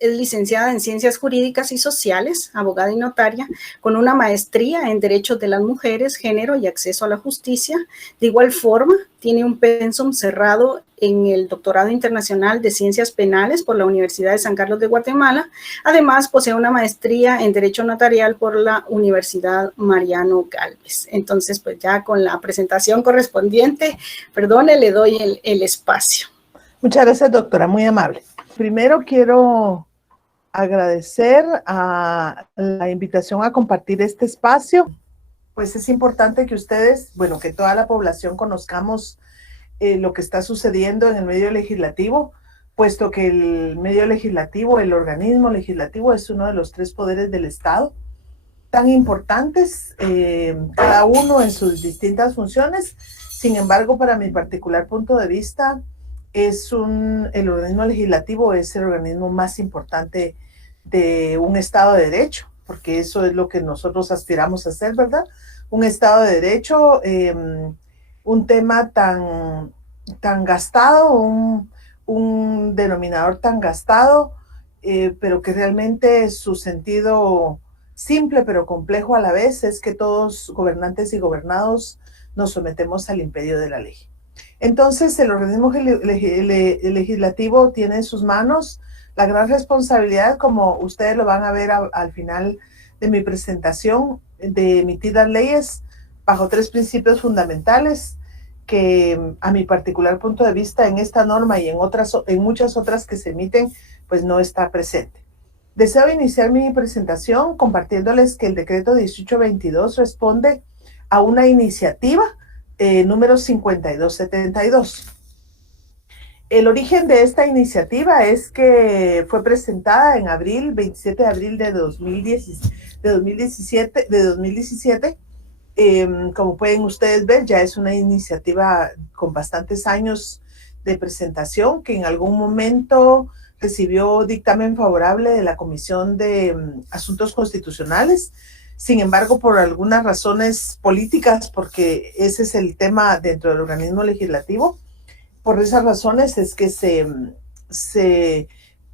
Es licenciada en Ciencias Jurídicas y Sociales, abogada y notaria, con una maestría en Derechos de las Mujeres, Género y Acceso a la Justicia. De igual forma, tiene un pensum cerrado en el Doctorado Internacional de Ciencias Penales por la Universidad de San Carlos de Guatemala. Además, posee una maestría en Derecho Notarial por la Universidad Mariano Gálvez. Entonces, pues ya con la presentación correspondiente, perdone, le doy el espacio. Muchas gracias, doctora, muy amable. Primero quiero agradecer a la invitación a compartir este espacio. Pues es importante que ustedes, bueno, que toda la población conozcamos lo que está sucediendo en el medio legislativo, puesto que el medio legislativo, el organismo legislativo, es uno de los 3 poderes del Estado, tan importantes, cada uno en sus distintas funciones. Sin embargo, para mi particular punto de vista, el organismo legislativo es el organismo más importante de un Estado de Derecho, porque eso es lo que nosotros aspiramos a hacer, ¿verdad? Un Estado de Derecho, un tema tan gastado, un denominador tan gastado, pero que realmente su sentido simple pero complejo a la vez es que todos, gobernantes y gobernados, nos sometemos al imperio de la ley. Entonces, el organismo legislativo tiene en sus manos la gran responsabilidad, como ustedes lo van a ver al final de mi presentación, de emitir las leyes bajo 3 principios fundamentales que, a mi particular punto de vista, en esta norma y en muchas otras que se emiten, pues no está presente. Deseo iniciar mi presentación compartiéndoles que el decreto 1822 responde a una iniciativa número 5272. El origen de esta iniciativa es que fue presentada en abril, 27 de abril de 2017. Como pueden ustedes ver, ya es una iniciativa con bastantes años de presentación, que en algún momento recibió dictamen favorable de la Comisión de Asuntos Constitucionales. Sin embargo, por algunas razones políticas, porque ese es el tema dentro del organismo legislativo, por esas razones es que se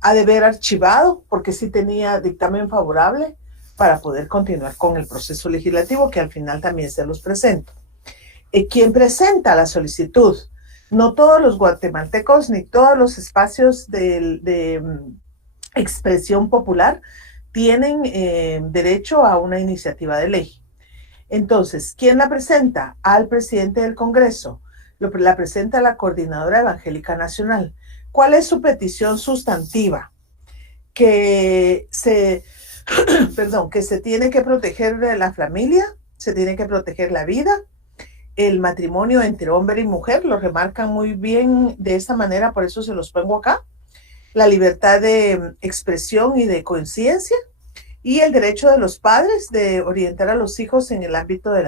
ha de ver archivado, porque sí tenía dictamen favorable para poder continuar con el proceso legislativo, que al final también se los presento. ¿Quién presenta la solicitud? No todos los guatemaltecos ni todos los espacios de expresión popular tienen derecho a una iniciativa de ley. Entonces, ¿quién la presenta? Al presidente del Congreso. La presenta la Coordinadora Evangélica Nacional. ¿Cuál es su petición sustantiva? Que se tiene que proteger la familia, se tiene que proteger la vida, el matrimonio entre hombre y mujer, lo remarcan muy bien de esta manera, por eso se los pongo acá, la libertad de expresión y de conciencia, y el derecho de los padres de orientar a los hijos en el ámbito de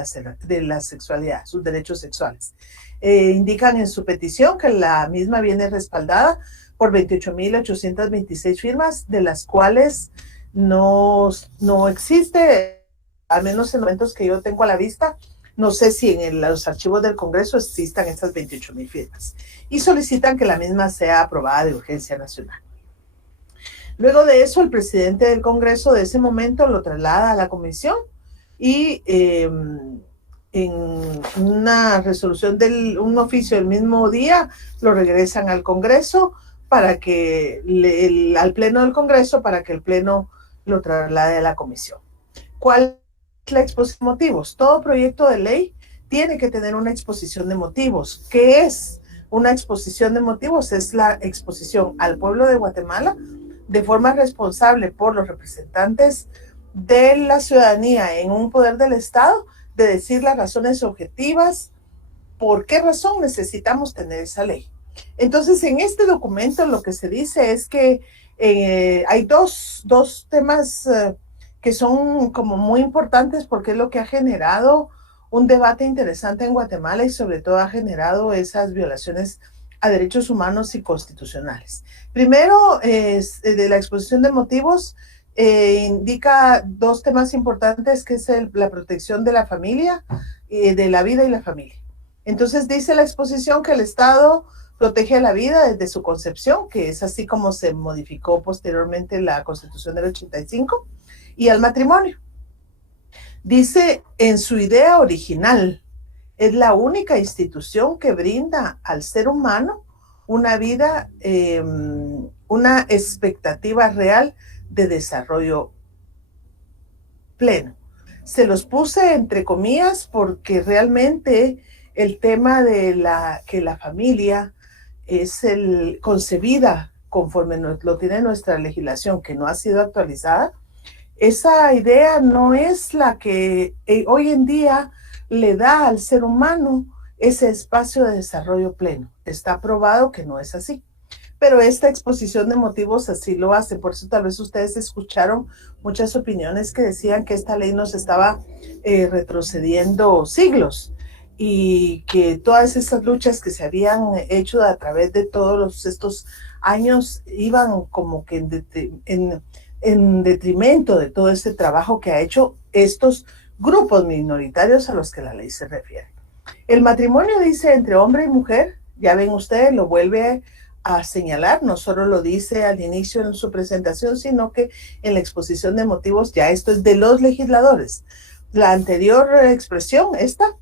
la sexualidad, sus derechos sexuales. Indican en su petición que la misma viene respaldada por 28,826 firmas, de las cuales no existe, al menos en los momentos que yo tengo a la vista, no sé si en los archivos del Congreso existan estas 28,000 firmas, y solicitan que la misma sea aprobada de urgencia nacional. Luego de eso, el presidente del Congreso de ese momento lo traslada a la comisión y en una resolución un oficio del mismo día lo regresan al Congreso para que al Pleno del Congreso para que el Pleno lo traslade a la comisión. ¿Cuál es la exposición de motivos? Todo proyecto de ley tiene que tener una exposición de motivos. ¿Qué es una exposición de motivos? Es la exposición al pueblo de Guatemala de forma responsable por los representantes de la ciudadanía en un poder del Estado, de decir las razones objetivas, por qué razón necesitamos tener esa ley. Entonces, en este documento lo que se dice es que hay dos temas que son como muy importantes, porque es lo que ha generado un debate interesante en Guatemala y sobre todo ha generado esas violaciones a derechos humanos y constitucionales. Primero, de la exposición de motivos, indica 2 temas importantes, que es la protección de la familia, de la vida y la familia. Entonces dice la exposición que el Estado protege a la vida desde su concepción, que es así como se modificó posteriormente la Constitución del 85, y al matrimonio. Dice, en su idea original, es la única institución que brinda al ser humano una vida, una expectativa real de desarrollo pleno. Se los puse entre comillas porque realmente el tema de que la familia es concebida conforme lo tiene nuestra legislación, que no ha sido actualizada. Esa idea no es la que hoy en día le da al ser humano ese espacio de desarrollo pleno. Está probado que no es así. Pero esta exposición de motivos así lo hace. Por eso tal vez ustedes escucharon muchas opiniones que decían que esta ley nos estaba retrocediendo siglos y que todas estas luchas que se habían hecho a través de todos estos años iban como que en detrimento de todo este trabajo que ha hecho estos grupos minoritarios a los que la ley se refiere. El matrimonio dice entre hombre y mujer, ya ven ustedes, lo vuelve a señalar, no solo lo dice al inicio en su presentación, sino que en la exposición de motivos, ya esto es de los legisladores. La anterior expresión, esta,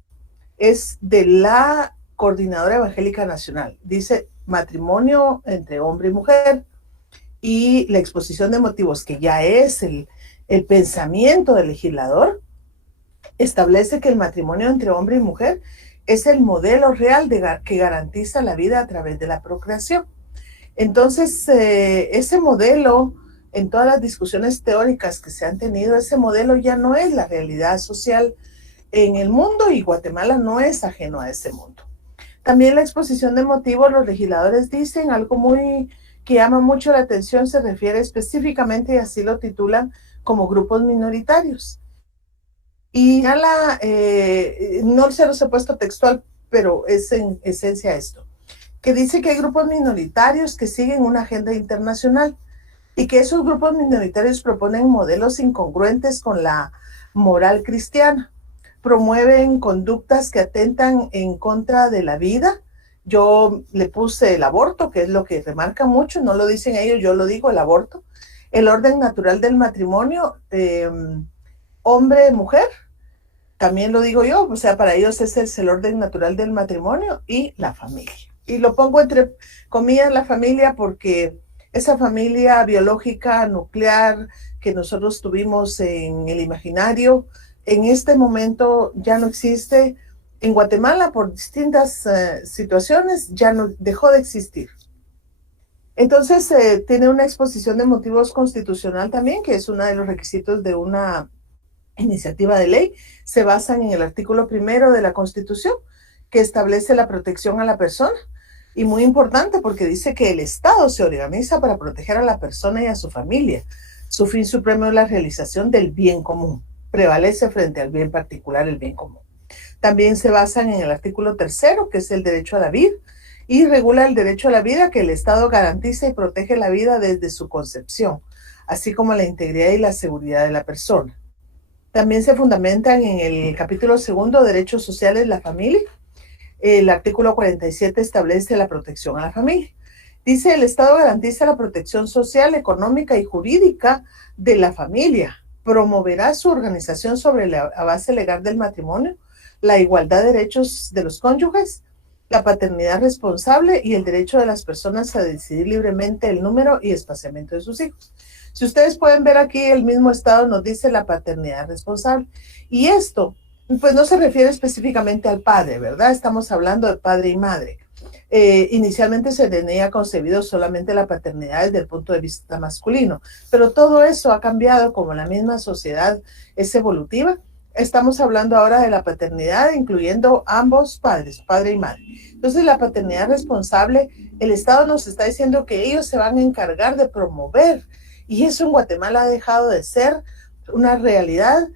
es de la Coordinadora Evangélica Nacional. Dice matrimonio entre hombre y mujer, y la exposición de motivos, que ya es el pensamiento del legislador, establece que el matrimonio entre hombre y mujer es el modelo real que garantiza la vida a través de la procreación. Entonces, ese modelo, en todas las discusiones teóricas que se han tenido, ese modelo ya no es la realidad social en el mundo, y Guatemala no es ajeno a ese mundo. También la exposición de motivos, los legisladores dicen algo que llama mucho la atención, se refiere específicamente, y así lo titulan, como grupos minoritarios. Y ya no se los he puesto textual, pero es en esencia esto, que dice que hay grupos minoritarios que siguen una agenda internacional y que esos grupos minoritarios proponen modelos incongruentes con la moral cristiana, promueven conductas que atentan en contra de la vida. Yo le puse el aborto, que es lo que remarca mucho, no lo dicen ellos, yo lo digo, el aborto, el orden natural del matrimonio, hombre-mujer, también lo digo yo, o sea, para ellos ese es el orden natural del matrimonio, y la familia. Y lo pongo entre comillas la familia porque esa familia biológica, nuclear, que nosotros tuvimos en el imaginario, en este momento ya no existe. En Guatemala, por distintas situaciones, ya no dejó de existir. Entonces, tiene una exposición de motivos constitucional también, que es uno de los requisitos de una iniciativa de ley. Se basan en el artículo 1 de la Constitución, que establece la protección a la persona. Y muy importante porque dice que el Estado se organiza para proteger a la persona y a su familia. Su fin supremo es la realización del bien común. Prevalece frente al bien particular el bien común. También se basan en el artículo 3, que es el derecho a la vida, y regula el derecho a la vida, que el Estado garantiza y protege la vida desde su concepción, así como la integridad y la seguridad de la persona. También se fundamentan en el capítulo 2, derechos sociales, la familia. El artículo 47 establece la protección a la familia. Dice, el Estado garantiza la protección social, económica y jurídica de la familia. Promoverá su organización sobre la base legal del matrimonio, la igualdad de derechos de los cónyuges, la paternidad responsable y el derecho de las personas a decidir libremente el número y espaciamiento de sus hijos. Si ustedes pueden ver aquí, el mismo Estado nos dice la paternidad responsable. Y esto, pues no se refiere específicamente al padre, ¿verdad? Estamos hablando de padre y madre. Inicialmente se tenía concebido solamente la paternidad desde el punto de vista masculino, pero todo eso ha cambiado, como la misma sociedad es evolutiva. Estamos hablando ahora de la paternidad, incluyendo ambos padres, padre y madre. Entonces, la paternidad responsable, el Estado nos está diciendo que ellos se van a encargar de promover, y eso en Guatemala ha dejado de ser una realidad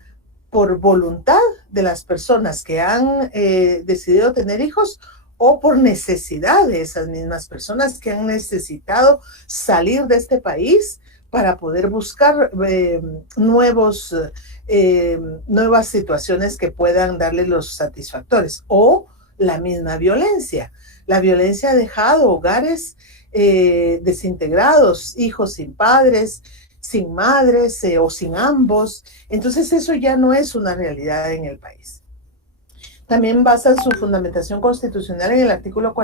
por voluntad de las personas que han decidido tener hijos, o por necesidad de esas mismas personas que han necesitado salir de este país para poder buscar nuevas situaciones que puedan darle los satisfactores, o la misma violencia. La violencia ha dejado hogares desintegrados, hijos sin padres, sin madres o sin ambos. Entonces eso ya no es una realidad en el país. También basa su fundamentación constitucional en el artículo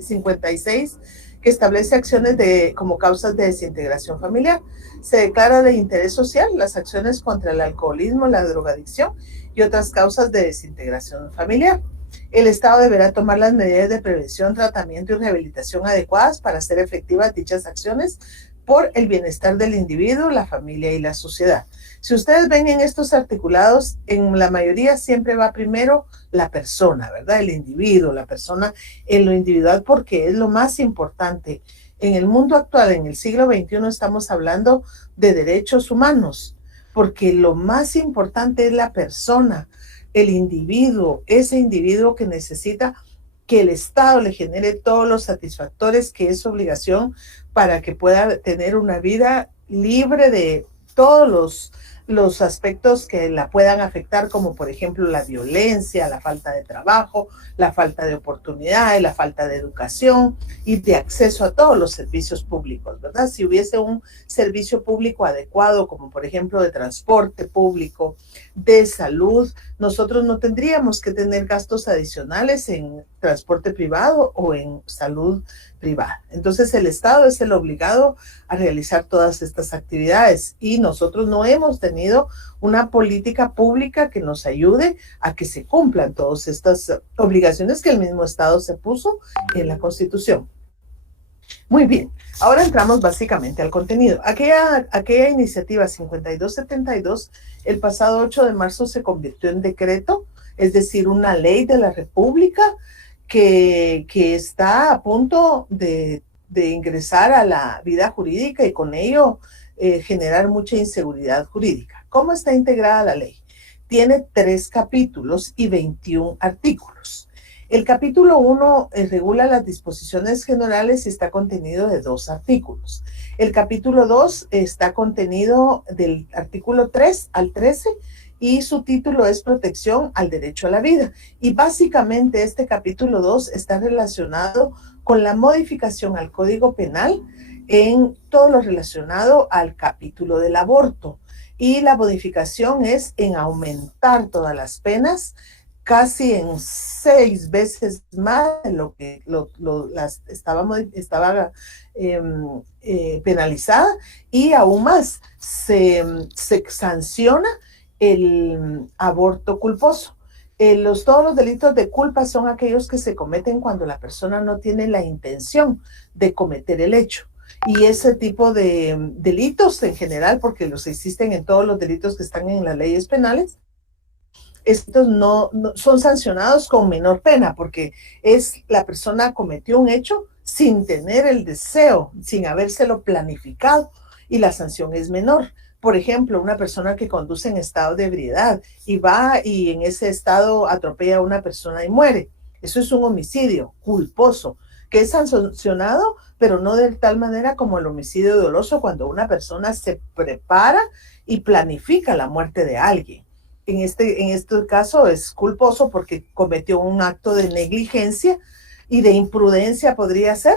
56, que establece acciones como causas de desintegración familiar. Se declara de interés social las acciones contra el alcoholismo, la drogadicción y otras causas de desintegración familiar. El Estado deberá tomar las medidas de prevención, tratamiento y rehabilitación adecuadas para hacer efectivas dichas acciones por el bienestar del individuo, la familia y la sociedad. Si ustedes ven en estos articulados, en la mayoría siempre va primero la persona, ¿verdad? El individuo, la persona en lo individual, porque es lo más importante. En el mundo actual, en el siglo XXI, estamos hablando de derechos humanos, porque lo más importante es la persona, el individuo, ese individuo que necesita que el Estado le genere todos los satisfactores que es su obligación para que pueda tener una vida libre de todos los aspectos que la puedan afectar, como por ejemplo la violencia, la falta de trabajo, la falta de oportunidades, la falta de educación y de acceso a todos los servicios públicos, ¿verdad? Si hubiese un servicio público adecuado, como por ejemplo de transporte público, de salud, nosotros no tendríamos que tener gastos adicionales en transporte privado o en salud privada. Entonces el Estado es el obligado a realizar todas estas actividades y nosotros no hemos tenido una política pública que nos ayude a que se cumplan todas estas obligaciones que el mismo Estado se puso en la Constitución. Muy bien, ahora entramos básicamente al contenido. Aquella iniciativa 5272, el pasado 8 de marzo se convirtió en decreto, es decir, una ley de la República que está a punto de ingresar a la vida jurídica y con ello generar mucha inseguridad jurídica. ¿Cómo está integrada la ley? Tiene 3 capítulos y 21 artículos. El capítulo 1 regula las disposiciones generales y está contenido de 2 artículos. El capítulo 2 está contenido del artículo 3 al 13 y su título es Protección al Derecho a la Vida. Y básicamente este capítulo 2 está relacionado con la modificación al Código Penal en todo lo relacionado al capítulo del aborto. Y la modificación es en aumentar todas las penas, casi en 6 veces más de lo que estaba penalizada, y aún más se sanciona el aborto culposo. Todos los delitos de culpa son aquellos que se cometen cuando la persona no tiene la intención de cometer el hecho. Y ese tipo de delitos en general, porque los existen en todos los delitos que están en las leyes penales, estos no son sancionados con menor pena, porque la persona cometió un hecho sin tener el deseo, sin habérselo planificado, y la sanción es menor. Por ejemplo, una persona que conduce en estado de ebriedad y va y en ese estado atropella a una persona y muere. Eso es un homicidio culposo, que es sancionado, pero no de tal manera como el homicidio doloso, cuando una persona se prepara y planifica la muerte de alguien. En este caso es culposo porque cometió un acto de negligencia y de imprudencia, podría ser,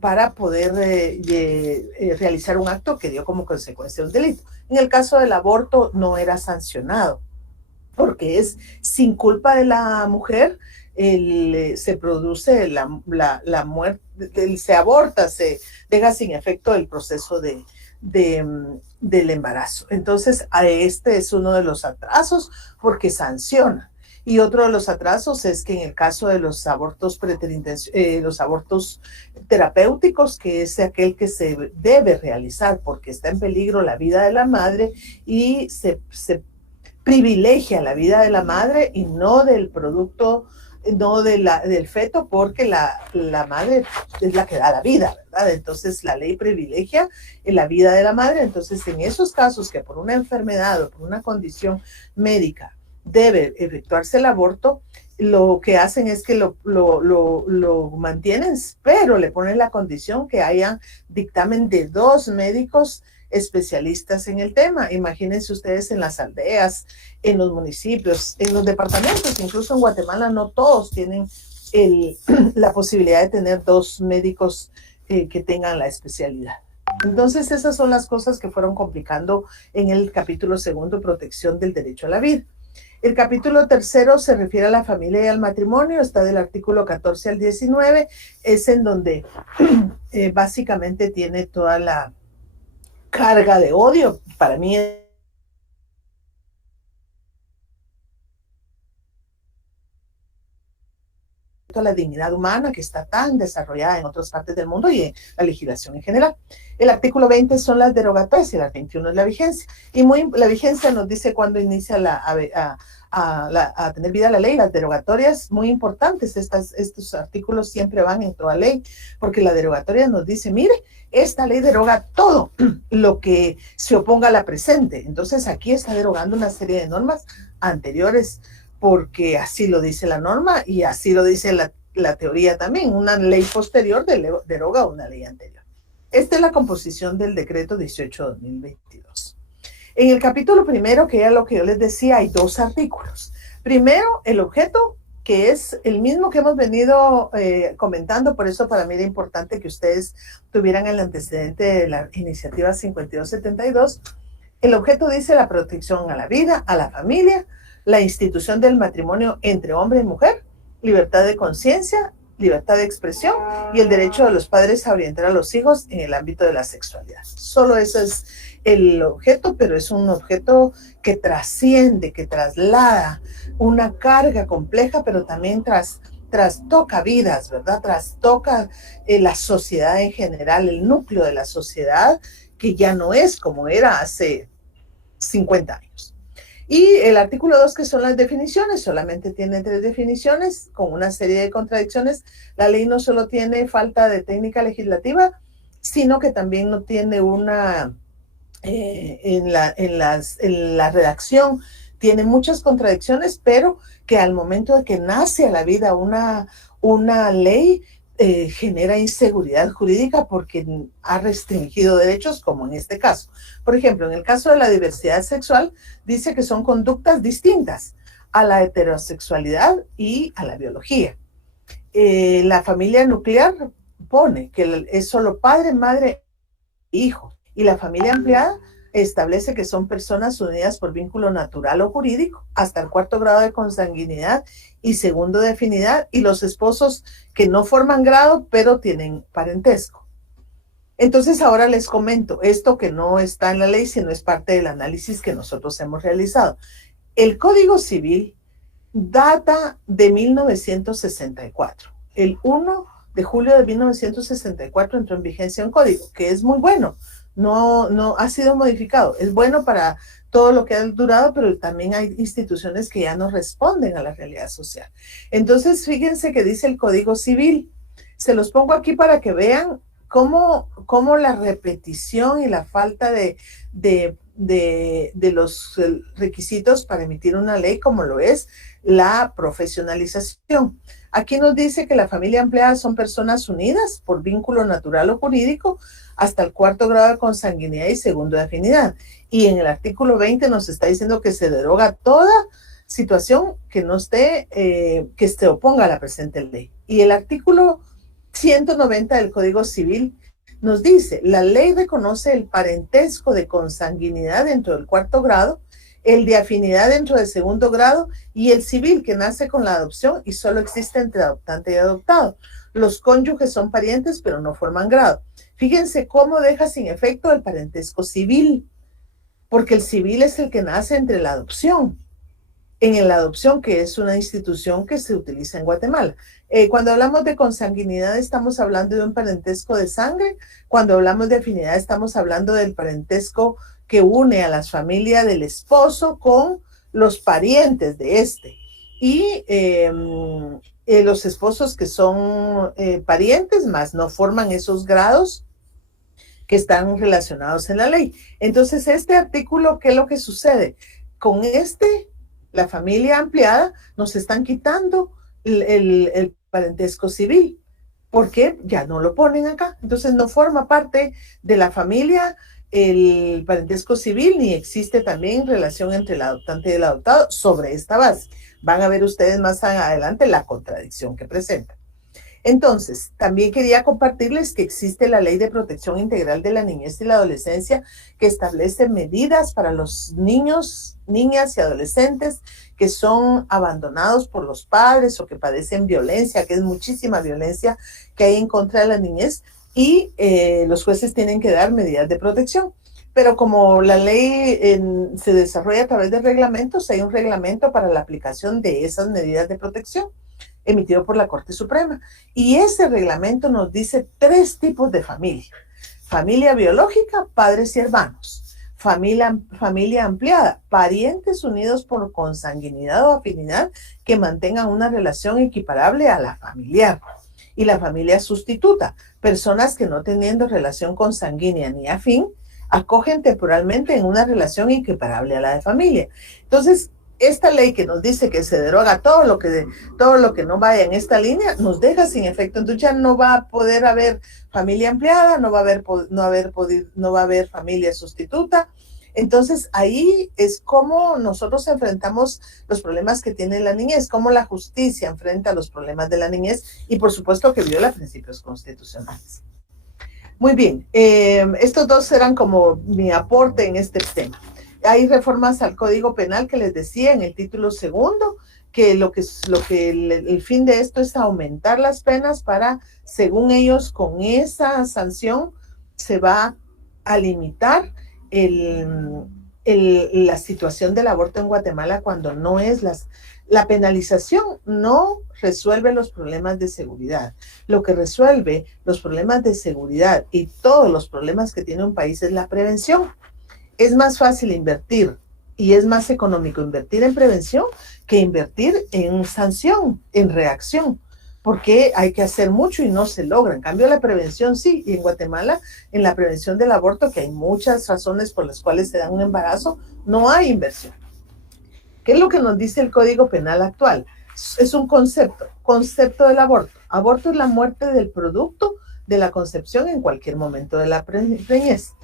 para poder realizar un acto que dio como consecuencia un delito. En el caso del aborto no era sancionado porque es sin culpa de la mujer, se produce la muerte, se aborta, se deja sin efecto el proceso del embarazo. Entonces, este es uno de los atrasos porque sanciona. Y otro de los atrasos es que en el caso de los abortos los abortos terapéuticos, que es aquel que se debe realizar porque está en peligro la vida de la madre y se privilegia la vida de la madre y no del producto, no del feto, porque la madre es la que da la vida, ¿verdad? Entonces la ley privilegia la vida de la madre. Entonces en esos casos que por una enfermedad o por una condición médica debe efectuarse el aborto, lo que hacen es que lo mantienen, pero le ponen la condición que haya dictamen de 2 médicos especialistas en el tema. Imagínense ustedes en las aldeas, en los municipios, en los departamentos, incluso en Guatemala no todos tienen la posibilidad de tener dos médicos que tengan la especialidad. Entonces, esas son las cosas que fueron complicando en el capítulo segundo, protección del derecho a la vida. El capítulo tercero se refiere a la familia y al matrimonio, está del artículo 14 al 19, es en donde básicamente tiene toda la carga de odio. Para mí la dignidad humana que está tan desarrollada en otras partes del mundo y en la legislación en general. El artículo 20 son las derogatorias y el 21 es la vigencia. Y la vigencia nos dice cuándo inicia a tener vida la ley. Las derogatorias, muy importantes, estos artículos siempre van en toda ley, porque la derogatoria nos dice, mire, esta ley deroga todo lo que se oponga a la presente. Entonces aquí está derogando una serie de normas anteriores, porque así lo dice la norma y así lo dice la teoría también. Una ley posterior deroga una ley anterior. Esta es la composición del decreto 18/2022. En el capítulo primero, que era lo que yo les decía, hay dos artículos. Primero, el objeto, que es el mismo que hemos venido comentando, por eso para mí era importante que ustedes tuvieran el antecedente de la iniciativa 5272. El objeto dice la protección a la vida, a la familia, la institución del matrimonio entre hombre y mujer, libertad de conciencia, libertad de expresión y el derecho de los padres a orientar a los hijos en el ámbito de la sexualidad. Solo ese es el objeto, pero es un objeto que trasciende, que traslada una carga compleja, pero también trastoca vidas, ¿verdad? Trastoca la sociedad en general, el núcleo de la sociedad, que ya no es como era hace 50 años. Y el artículo 2, que son las definiciones, solamente tiene 3 definiciones con una serie de contradicciones. La ley no solo tiene falta de técnica legislativa, sino que también no tiene una, en la redacción, tiene muchas contradicciones, pero que al momento de que nace a la vida una ley, genera inseguridad jurídica porque ha restringido derechos, como en este caso. Por ejemplo, en el caso de la diversidad sexual, dice que son conductas distintas a la heterosexualidad y a la biología. La familia nuclear pone que es solo padre, madre, hijo. Y la familia ampliada establece que son personas unidas por vínculo natural o jurídico hasta el 4º grado de consanguinidad y 2º de afinidad, y los esposos que no forman grado pero tienen parentesco. Entonces ahora les comento esto que no está en la ley, sino es parte del análisis que nosotros hemos realizado. El Código Civil data de 1964. El 1 de julio de 1964 entró en vigencia un código que es muy bueno. No ha sido modificado. Es bueno para todo lo que ha durado, pero también hay instituciones que ya no responden a la realidad social. Entonces, fíjense que dice el Código Civil. Se los pongo aquí para que vean cómo la repetición y la falta de los requisitos para emitir una ley, como lo es la profesionalización. Aquí nos dice que la familia ampliada son personas unidas por vínculo natural o jurídico hasta el 4º grado de consanguinidad y 2º de afinidad. Y en el artículo 20 nos está diciendo que se deroga toda situación que no esté, que se oponga a la presente ley. Y el artículo 190 del Código Civil nos dice, la ley reconoce el parentesco de consanguinidad dentro del 4º grado, el de afinidad dentro del 2º grado y el civil que nace con la adopción y solo existe entre adoptante y adoptado. Los cónyuges son parientes pero no forman grado. Fíjense cómo deja sin efecto el parentesco civil, porque el civil es el que nace entre la adopción. En la adopción, que es una institución que se utiliza en Guatemala. Cuando hablamos de consanguinidad estamos hablando de un parentesco de sangre. Cuando hablamos de afinidad estamos hablando del parentesco que une a las familias del esposo con los parientes de este. Y los esposos que son parientes, más no forman esos grados que están relacionados en la ley. Entonces, este artículo, ¿qué es lo que sucede? Con la familia ampliada, nos están quitando el parentesco civil, porque ya no lo ponen acá. Entonces, no forma parte de la familia el parentesco civil, ni existe también relación entre el adoptante y el adoptado sobre esta base. Van a ver ustedes más adelante la contradicción que presenta. Entonces, también quería compartirles que existe la Ley de Protección Integral de la Niñez y la Adolescencia que establece medidas para los niños, niñas y adolescentes que son abandonados por los padres o que padecen violencia, que es muchísima violencia que hay en contra de la niñez, y los jueces tienen que dar medidas de protección. Pero como la ley se desarrolla a través de reglamentos, hay un reglamento para la aplicación de esas medidas de protección emitido por la Corte Suprema. Y ese reglamento nos dice 3 tipos de familia. Familia biológica, padres y hermanos. Familia ampliada, parientes unidos por consanguinidad o afinidad que mantengan una relación equiparable a la familiar. Y la familia sustituta, personas que no teniendo relación consanguínea ni afín, acogen temporalmente en una relación equiparable a la de familia. Entonces, esta ley que nos dice que se deroga todo lo que no vaya en esta línea, nos deja sin efecto. Entonces ya no va a poder haber familia ampliada, no va a haber familia sustituta. Entonces ahí es como nosotros enfrentamos los problemas que tiene la niñez, cómo la justicia enfrenta los problemas de la niñez y por supuesto que viola principios constitucionales. Muy bien, estos 2 eran como mi aporte en este tema. Hay reformas al Código Penal que les decía en el título 2, que el fin de esto es aumentar las penas para, según ellos, con esa sanción se va a limitar la situación del aborto en Guatemala cuando no es la penalización no resuelve los problemas de seguridad. Lo que resuelve los problemas de seguridad y todos los problemas que tiene un país es la prevención. Es más fácil invertir y es más económico invertir en prevención que invertir en sanción, en reacción, porque hay que hacer mucho y no se logra. En cambio, la prevención sí, y en Guatemala, en la prevención del aborto, que hay muchas razones por las cuales se da un embarazo, no hay inversión. ¿Qué es lo que nos dice el Código Penal actual? Es un concepto del aborto. Aborto es la muerte del producto de la concepción en cualquier momento de la preñez.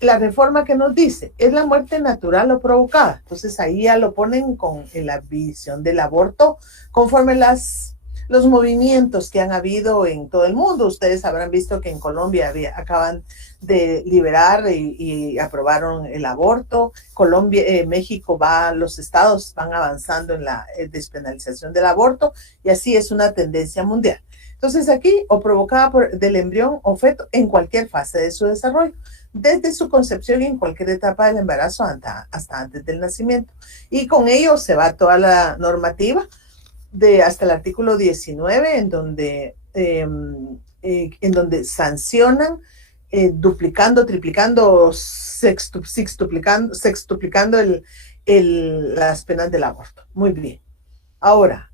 La reforma que nos dice, ¿es la muerte natural o provocada? Entonces ahí ya lo ponen con la visión del aborto conforme los movimientos que han habido en todo el mundo. Ustedes habrán visto que en Colombia acaban de liberar y aprobaron el aborto. México los estados van avanzando en la despenalización del aborto y así es una tendencia mundial. Entonces aquí, o provocada del embrión o feto en cualquier fase de su desarrollo, desde su concepción y en cualquier etapa del embarazo hasta antes del nacimiento. Y con ello se va toda la normativa hasta el artículo 19, en donde sancionan duplicando, triplicando, sextuplicando las penas del aborto. Muy bien. Ahora,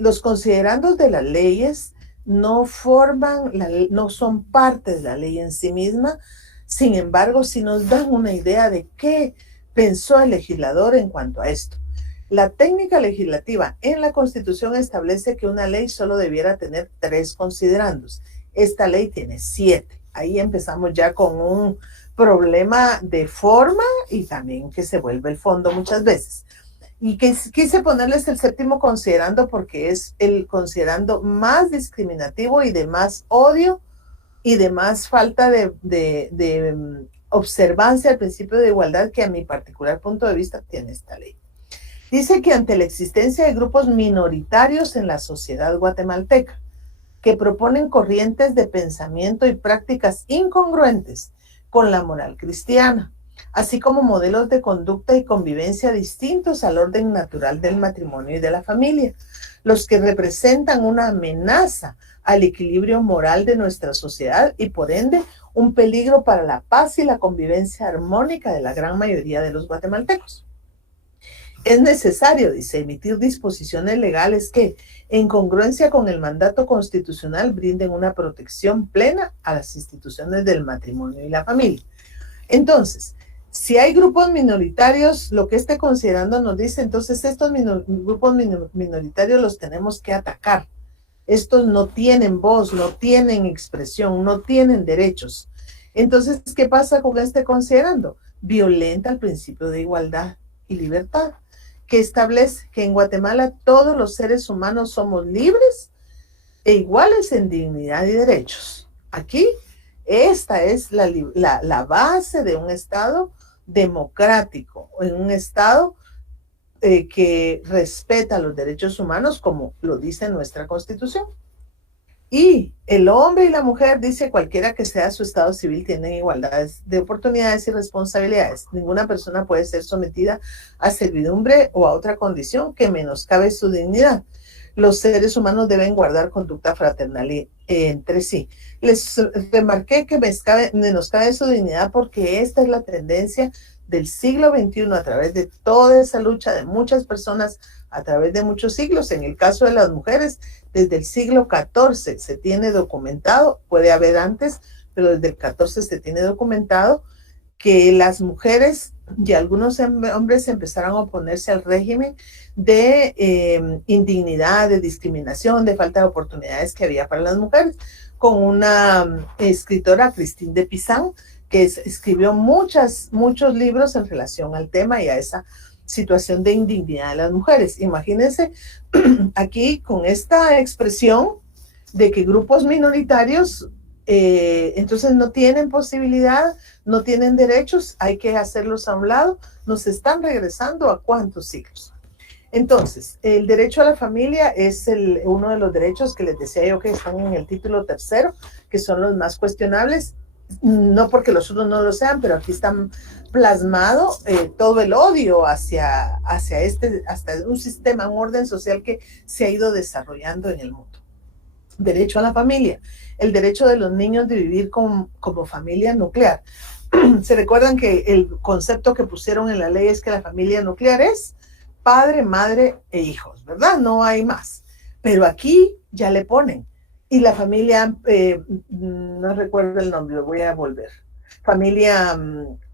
los considerandos de las leyes no son parte de la ley en sí misma. Sin embargo, sí nos dan una idea de qué pensó el legislador en cuanto a esto. La técnica legislativa en la Constitución establece que una ley solo debiera tener 3 considerandos. Esta ley tiene 7. Ahí empezamos ya con un problema de forma y también que se vuelve el fondo muchas veces. Y quise ponerles el 7º considerando porque es el considerando más discriminativo y de más odio y de más falta de observancia al principio de igualdad que a mi particular punto de vista tiene esta ley. Dice que ante la existencia de grupos minoritarios en la sociedad guatemalteca que proponen corrientes de pensamiento y prácticas incongruentes con la moral cristiana, así como modelos de conducta y convivencia distintos al orden natural del matrimonio y de la familia, los que representan una amenaza al equilibrio moral de nuestra sociedad y por ende un peligro para la paz y la convivencia armónica de la gran mayoría de los guatemaltecos. Es necesario, dice, emitir disposiciones legales que, en congruencia con el mandato constitucional, brinden una protección plena a las instituciones del matrimonio y la familia. Entonces, si hay grupos minoritarios, lo que esté considerando nos dice, entonces estos grupos minoritarios los tenemos que atacar. Estos no tienen voz, no tienen expresión, no tienen derechos. Entonces, ¿qué pasa con este considerando? Violenta el principio de igualdad y libertad, que establece que en Guatemala todos los seres humanos somos libres e iguales en dignidad y derechos. Aquí, esta es la base de un Estado democrático, en un Estado que respeta los derechos humanos como lo dice nuestra Constitución. Y el hombre y la mujer, dice, cualquiera que sea su estado civil, tienen igualdades de oportunidades y responsabilidades. Ninguna persona puede ser sometida a servidumbre o a otra condición que menoscabe su dignidad. Los seres humanos deben guardar conducta fraternal entre sí. Les remarqué que menoscabe su dignidad porque esta es la tendencia del siglo XXI a través de toda esa lucha de muchas personas a través de muchos siglos. En el caso de las mujeres, desde el siglo XIV se tiene documentado, puede haber antes, pero desde el XIV se tiene documentado que las mujeres y algunos hombres empezaron a oponerse al régimen de indignidad, de discriminación, de falta de oportunidades que había para las mujeres, con una escritora, Christine de Pizan, que escribió muchos libros en relación al tema y a esa situación de indignidad de las mujeres. Imagínense aquí con esta expresión de que grupos minoritarios entonces no tienen posibilidad, no tienen derechos, hay que hacerlos a un lado, nos están regresando a cuántos siglos. Entonces, el derecho a la familia es uno de los derechos que les decía yo que están en el título tercero, que son los más cuestionables, no porque los otros no lo sean, pero aquí están plasmado todo el odio hacia hasta un sistema, un orden social que se ha ido desarrollando en el mundo. Derecho a la familia, el derecho de los niños de vivir como familia nuclear. Se recuerdan que el concepto que pusieron en la ley es que la familia nuclear es padre, madre e hijos, ¿verdad? No hay más. Pero aquí ya le ponen. Y la familia, no recuerdo el nombre, lo voy a volver. Familia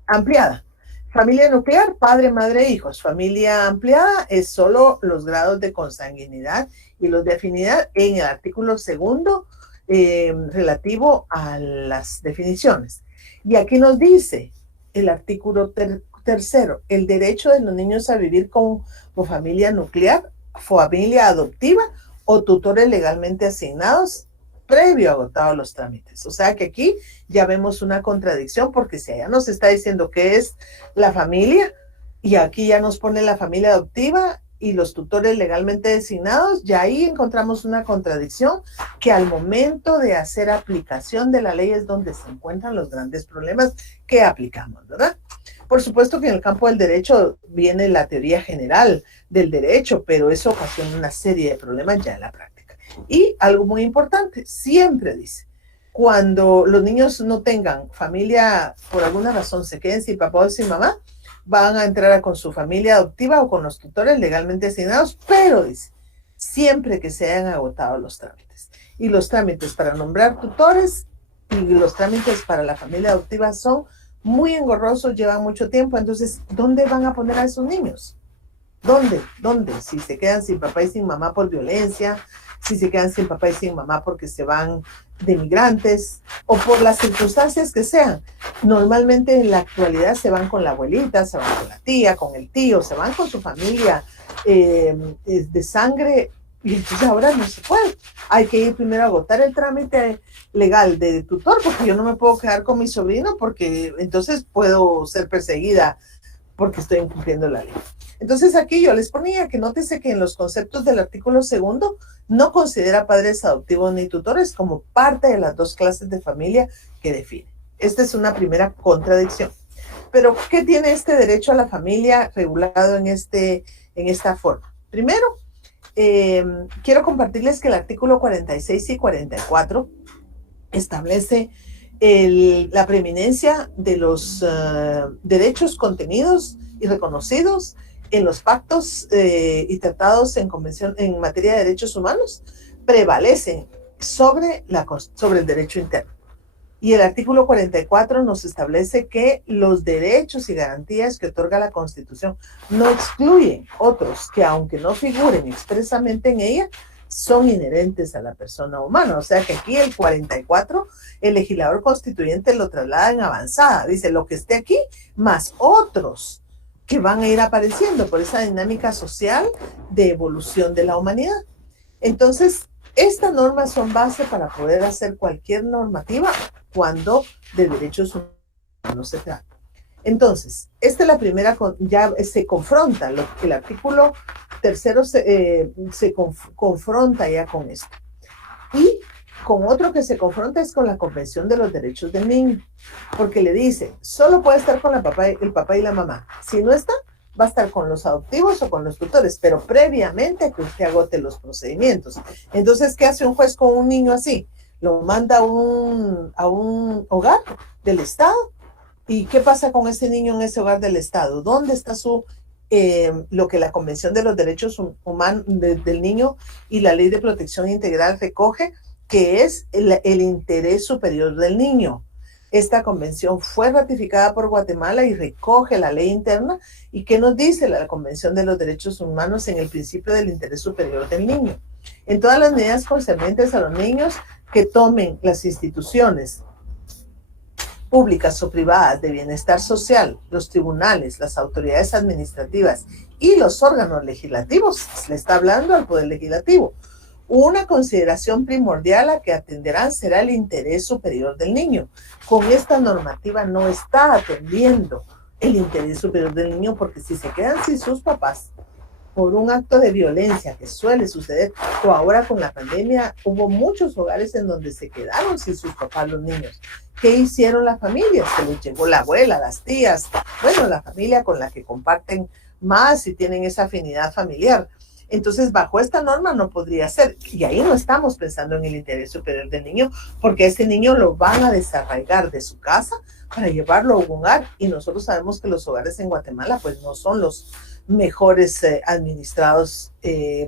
ampliada. Familia nuclear, padre, madre, hijos. Familia ampliada es solo los grados de consanguinidad y los de afinidad en el artículo segundo relativo a las definiciones. Y aquí nos dice el artículo tercero, el derecho de los niños a vivir como familia nuclear, familia adoptiva o tutores legalmente asignados previo agotado los trámites. O sea que aquí ya vemos una contradicción porque si allá nos está diciendo que es la familia y aquí ya nos pone la familia adoptiva y los tutores legalmente designados, ya ahí encontramos una contradicción que al momento de hacer aplicación de la ley es donde se encuentran los grandes problemas que aplicamos, ¿verdad? Por supuesto que en el campo del derecho viene la teoría general del derecho, pero eso ocasiona una serie de problemas ya en la práctica. Y algo muy importante, siempre dice, cuando los niños no tengan familia, por alguna razón se queden sin papá o sin mamá, van a entrar con su familia adoptiva o con los tutores legalmente asignados, pero dice, siempre que se hayan agotado los trámites. Y los trámites para nombrar tutores y los trámites para la familia adoptiva son muy engorrosos, llevan mucho tiempo. Entonces, ¿dónde van a poner a esos niños? ¿Dónde? Si se quedan sin papá y sin mamá por violencia, si se quedan sin papá y sin mamá porque se van de migrantes o por las circunstancias que sean. Normalmente en la actualidad se van con la abuelita, se van con la tía, con el tío, se van con su familia de sangre y entonces ahora no se puede. Hay que ir primero a agotar el trámite legal de tutor porque yo no me puedo quedar con mi sobrino porque entonces puedo ser perseguida porque estoy incumpliendo la ley. Entonces aquí yo les ponía que nótese que en los conceptos del artículo segundo no considera padres adoptivos ni tutores como parte de las dos clases de familia que define. Esta es una primera contradicción. Pero, ¿qué tiene este derecho a la familia regulado en esta forma? Primero, quiero compartirles que el artículo 46 y 44 establece la preeminencia de los derechos contenidos y reconocidos en los pactos y tratados en materia de derechos humanos, prevalecen sobre el derecho interno. Y el artículo 44 nos establece que los derechos y garantías que otorga la Constitución no excluyen otros que, aunque no figuren expresamente en ella, son inherentes a la persona humana. O sea que aquí el 44, el legislador constituyente lo traslada en avanzada. Dice, lo que esté aquí, más otros que van a ir apareciendo por esa dinámica social de evolución de la humanidad. Entonces, estas normas son base para poder hacer cualquier normativa cuando de derechos humanos se trata. Entonces, esta es la primera, ya se confronta, el artículo tercero confronta ya con esto. Y con otro que se confronta es con la Convención de los Derechos del Niño, porque le dice, solo puede estar con el papá y la mamá. Si no está, va a estar con los adoptivos o con los tutores, pero previamente a que usted agote los procedimientos. Entonces, ¿qué hace un juez con un niño así? Lo manda a un hogar del Estado. ¿Y qué pasa con ese niño en ese hogar del Estado? ¿Dónde está lo que la Convención de los Derechos Humanos del Niño y la Ley de Protección Integral recoge, que es el interés superior del niño? Esta convención fue ratificada por Guatemala y recoge la ley interna. ¿Y qué nos dice la Convención de los Derechos Humanos en el principio del interés superior del niño? En todas las medidas concernientes a los niños que tomen las instituciones públicas o privadas de bienestar social, los tribunales, las autoridades administrativas y los órganos legislativos, le está hablando al Poder Legislativo, una consideración primordial a que atenderán será el interés superior del niño. Con esta normativa no está atendiendo el interés superior del niño, porque si se quedan sin sus papás por un acto de violencia que suele suceder, o ahora con la pandemia hubo muchos hogares en donde se quedaron sin sus papás los niños. ¿Qué hicieron las familias? Se les llevó la abuela, las tías, bueno, la familia con la que comparten más y tienen esa afinidad familiar. Entonces, bajo esta norma no podría ser. Y ahí no estamos pensando en el interés superior del niño, porque a ese niño lo van a desarraigar de su casa para llevarlo a un hogar. Y nosotros sabemos que los hogares en Guatemala pues no son los mejores administrados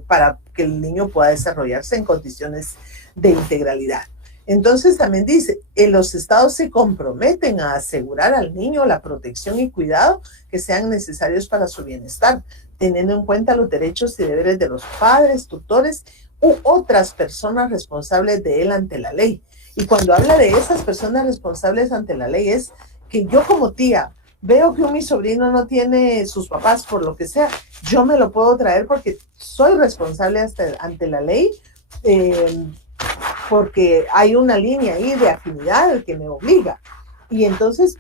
para que el niño pueda desarrollarse en condiciones de integralidad. Entonces también dice, los estados se comprometen a asegurar al niño la protección y cuidado que sean necesarios para su bienestar, teniendo en cuenta los derechos y deberes de los padres, tutores u otras personas responsables de él ante la ley. Y cuando habla de esas personas responsables ante la ley es que yo como tía veo que mi sobrino no tiene sus papás por lo que sea, yo me lo puedo traer porque soy responsable ante la ley, porque hay una línea ahí de afinidad que me obliga. Y entonces,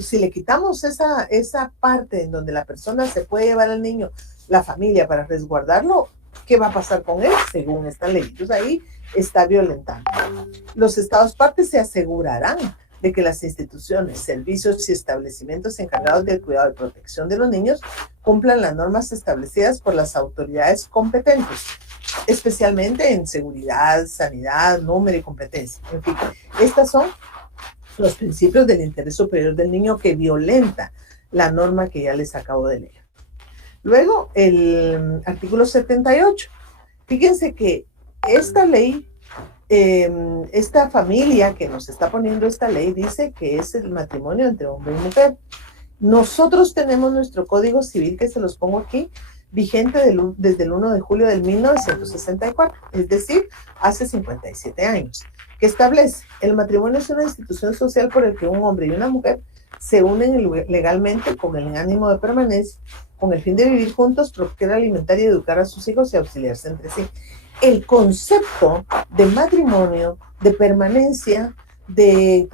si le quitamos esa parte en donde la persona se puede llevar al niño, la familia, para resguardarlo, ¿qué va a pasar con él según esta ley? Entonces ahí está violentando. Los estados partes se asegurarán de que las instituciones, servicios y establecimientos encargados del cuidado y protección de los niños cumplan las normas establecidas por las autoridades competentes, especialmente en seguridad, sanidad, número y competencia. En fin, estas son los principios del interés superior del niño que violenta la norma que ya les acabo de leer. Luego, el artículo 78. Fíjense que esta ley, esta familia que nos está poniendo esta ley dice que es el matrimonio entre hombre y mujer. Nosotros tenemos nuestro Código Civil, que se los pongo aquí, vigente desde el 1 de julio del 1964, es decir, hace 57 años, que establece: el matrimonio es una institución social por el que un hombre y una mujer se unen legalmente con el ánimo de permanencia, con el fin de vivir juntos, procrear, alimentar y educar a sus hijos y auxiliarse entre sí. El concepto de matrimonio, de permanencia, de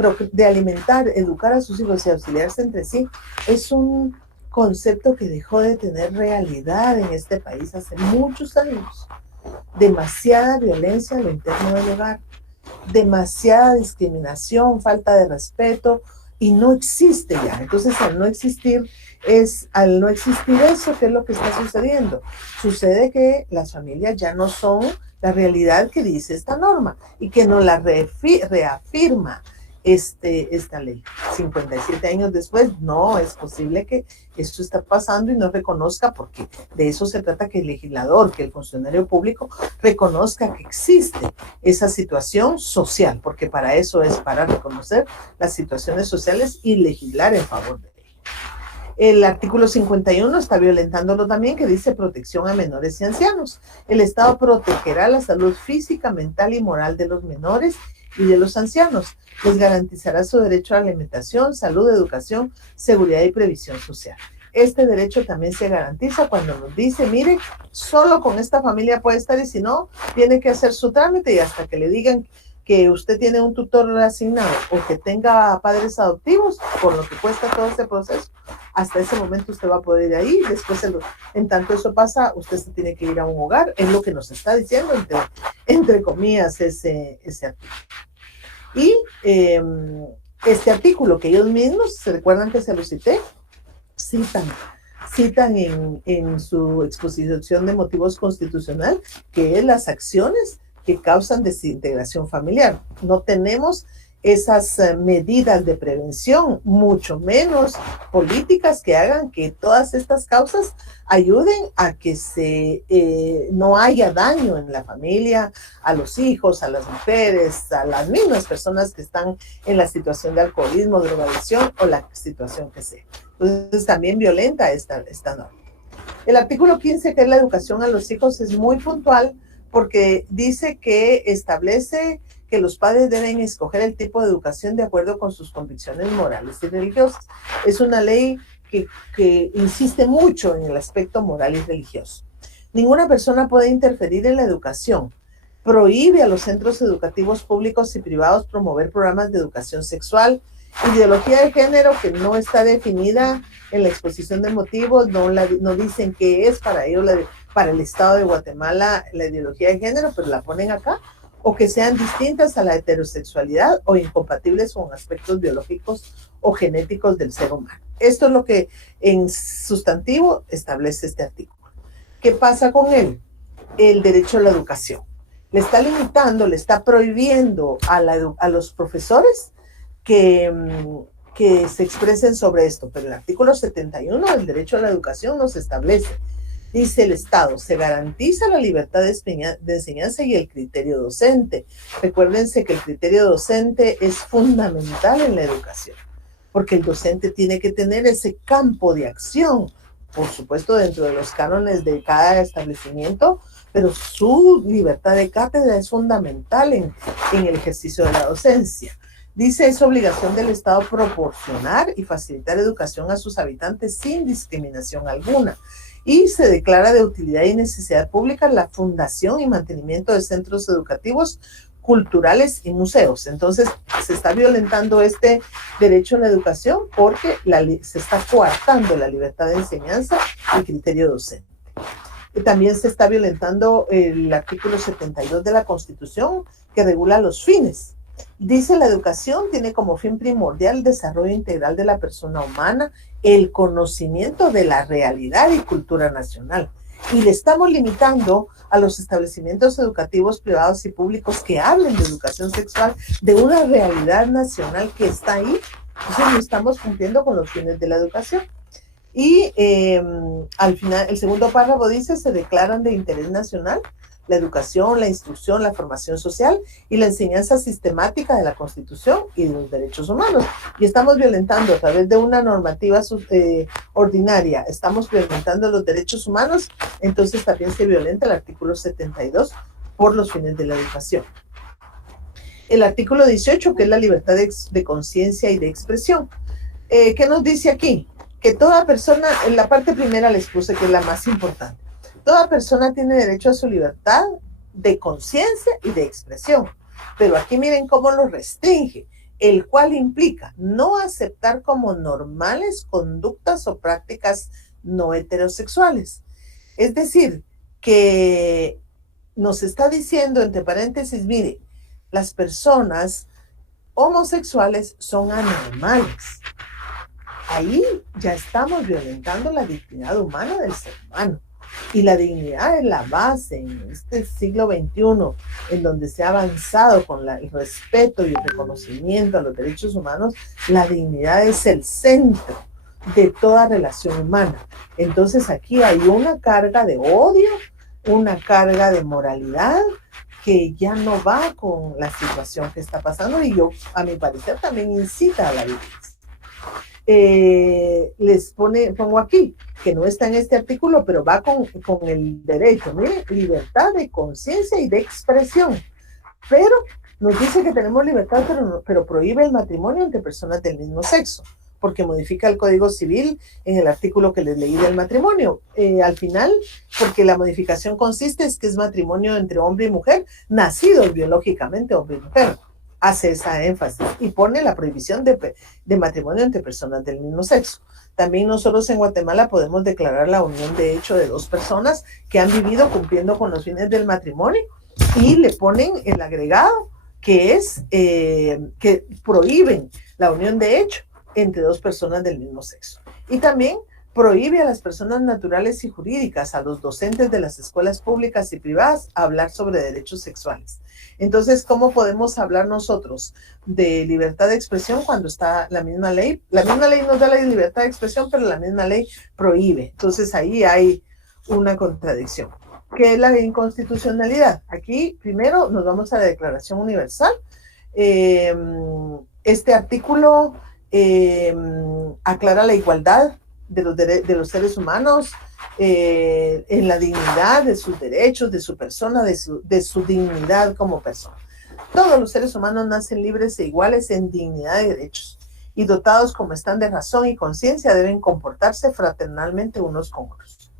alimentar, educar a sus hijos y auxiliarse entre sí, es un concepto que dejó de tener realidad en este país hace muchos años. Demasiada violencia en lo interno del hogar, demasiada discriminación, falta de respeto, y no existe ya. Entonces, al no existir eso, ¿qué es lo que está sucediendo? Sucede que las familias ya no son la realidad que dice esta norma y que no la reafirma esta ley. 57 años después, no es posible que esto está pasando y no reconozca, porque de eso se trata, que el legislador, que el funcionario público reconozca que existe esa situación social, porque para eso es, para reconocer las situaciones sociales y legislar en favor de ellas. El artículo 51 está violentándolo también, que dice protección a menores y ancianos. El Estado protegerá la salud física, mental y moral de los menores y de los ancianos. Les garantizará su derecho a la alimentación, salud, educación, seguridad y previsión social. Este derecho también se garantiza cuando nos dice, mire, solo con esta familia puede estar y si no, tiene que hacer su trámite y hasta que le digan que usted tiene un tutor asignado o que tenga padres adoptivos, por lo que cuesta todo este proceso, hasta ese momento usted va a poder ir ahí. Después, en tanto eso pasa, usted se tiene que ir a un hogar. Es lo que nos está diciendo, entre comillas, ese artículo. Y este artículo que ellos mismos, ¿se recuerdan que se lo cité? Citan en su exposición de motivos constitucional, que es las acciones que causan desintegración familiar. No tenemos esas medidas de prevención, mucho menos políticas que hagan que todas estas causas ayuden a que no haya daño en la familia, a los hijos, a las mujeres, a las mismas personas que están en la situación de alcoholismo, drogadicción o la situación que sea. Entonces también violenta esta norma. El artículo 15, que es la educación a los hijos, es muy puntual porque dice que establece que los padres deben escoger el tipo de educación de acuerdo con sus convicciones morales y religiosas. Es una ley que insiste mucho en el aspecto moral y religioso. Ninguna persona puede interferir en la educación. Prohíbe a los centros educativos públicos y privados promover programas de educación sexual. Ideología de género que no está definida en la exposición de motivos, no dicen qué es para ellos, para el Estado de Guatemala, la ideología de género, pero la ponen acá, o que sean distintas a la heterosexualidad o incompatibles con aspectos biológicos o genéticos del ser humano. Esto es lo que en sustantivo establece este artículo. ¿Qué pasa con él? El derecho a la educación. Le está limitando, le está prohibiendo a los profesores que se expresen sobre esto, pero el artículo 71 del derecho a la educación nos establece, dice el Estado, se garantiza la libertad de enseñanza y el criterio docente. Recuérdense que el criterio docente es fundamental en la educación, porque el docente tiene que tener ese campo de acción, por supuesto dentro de los cánones de cada establecimiento, pero su libertad de cátedra es fundamental en el ejercicio de la docencia. Dice, es obligación del Estado proporcionar y facilitar educación a sus habitantes sin discriminación alguna. Y se declara de utilidad y necesidad pública la fundación y mantenimiento de centros educativos, culturales y museos. Entonces, se está violentando este derecho a la educación porque se está coartando la libertad de enseñanza y criterio docente. Y también se está violentando el artículo 72 de la Constitución, que regula los fines. Dice, la educación tiene como fin primordial el desarrollo integral de la persona humana, el conocimiento de la realidad y cultura nacional. Y le estamos limitando a los establecimientos educativos privados y públicos que hablen de educación sexual, de una realidad nacional que está ahí. Entonces no estamos cumpliendo con los fines de la educación. Y al final, el segundo párrafo dice, se declaran de interés nacional la educación, la instrucción, la formación social y la enseñanza sistemática de la Constitución y de los derechos humanos. Y estamos violentando a través de una normativa ordinaria, estamos violentando los derechos humanos, entonces también se violenta el artículo 72 por los fines de la educación. El artículo 18, que es la libertad de conciencia y de expresión. ¿Qué nos dice aquí? Que toda persona, en la parte primera les puse que es la más importante, toda persona tiene derecho a su libertad de conciencia y de expresión. Pero aquí miren cómo lo restringe, el cual implica no aceptar como normales conductas o prácticas no heterosexuales. Es decir, que nos está diciendo, entre paréntesis, mire, las personas homosexuales son anormales. Ahí ya estamos violentando la dignidad humana del ser humano. Y la dignidad es la base en este siglo XXI, en donde se ha avanzado con el respeto y el reconocimiento a los derechos humanos. La dignidad es el centro de toda relación humana. Entonces aquí hay una carga de odio, una carga de moralidad que ya no va con la situación que está pasando y yo, a mi parecer, también incita a la violencia. pongo aquí, que no está en este artículo, pero va con el derecho, mire, libertad de conciencia y de expresión, pero nos dice que tenemos libertad, pero prohíbe el matrimonio entre personas del mismo sexo, porque modifica el Código Civil en el artículo que les leí del matrimonio. Al final, porque la modificación consiste en que es matrimonio entre hombre y mujer, nacidos biológicamente hombre y mujer. Hace esa énfasis y pone la prohibición de matrimonio entre personas del mismo sexo. También nosotros en Guatemala podemos declarar la unión de hecho de dos personas que han vivido cumpliendo con los fines del matrimonio y le ponen el agregado que es que prohíben la unión de hecho entre dos personas del mismo sexo. Y también prohíbe a las personas naturales y jurídicas, a los docentes de las escuelas públicas y privadas, hablar sobre derechos sexuales. Entonces, ¿cómo podemos hablar nosotros de libertad de expresión cuando está la misma ley? La misma ley nos da la libertad de expresión, pero la misma ley prohíbe. Entonces, ahí hay una contradicción. ¿Qué es la inconstitucionalidad? Aquí, primero, nos vamos a la Declaración Universal. Este artículo aclara la igualdad de los seres humanos en la dignidad de sus derechos, de su persona, de su dignidad como persona. Todos los seres humanos nacen libres e iguales en dignidad y derechos, y dotados como están de razón y conciencia, deben comportarse fraternalmente unos con otros.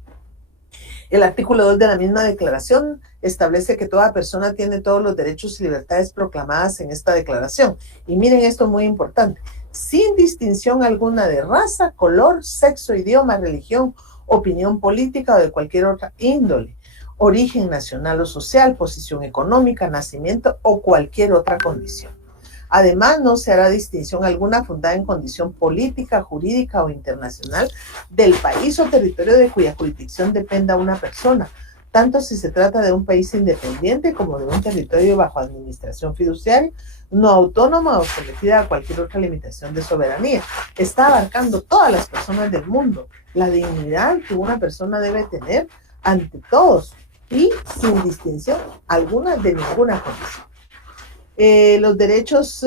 El artículo 2 de la misma declaración establece que toda persona tiene todos los derechos y libertades proclamadas en esta declaración. Y miren esto muy importante, sin distinción alguna de raza, color, sexo, idioma, religión, opinión política o de cualquier otra índole, origen nacional o social, posición económica, nacimiento o cualquier otra condición. Además, no se hará distinción alguna fundada en condición política, jurídica o internacional del país o territorio de cuya jurisdicción dependa una persona, tanto si se trata de un país independiente como de un territorio bajo administración fiduciaria, no autónoma o sometida a cualquier otra limitación de soberanía. Está abarcando todas las personas del mundo, la dignidad que una persona debe tener ante todos y sin distinción alguna de ninguna condición. Los derechos,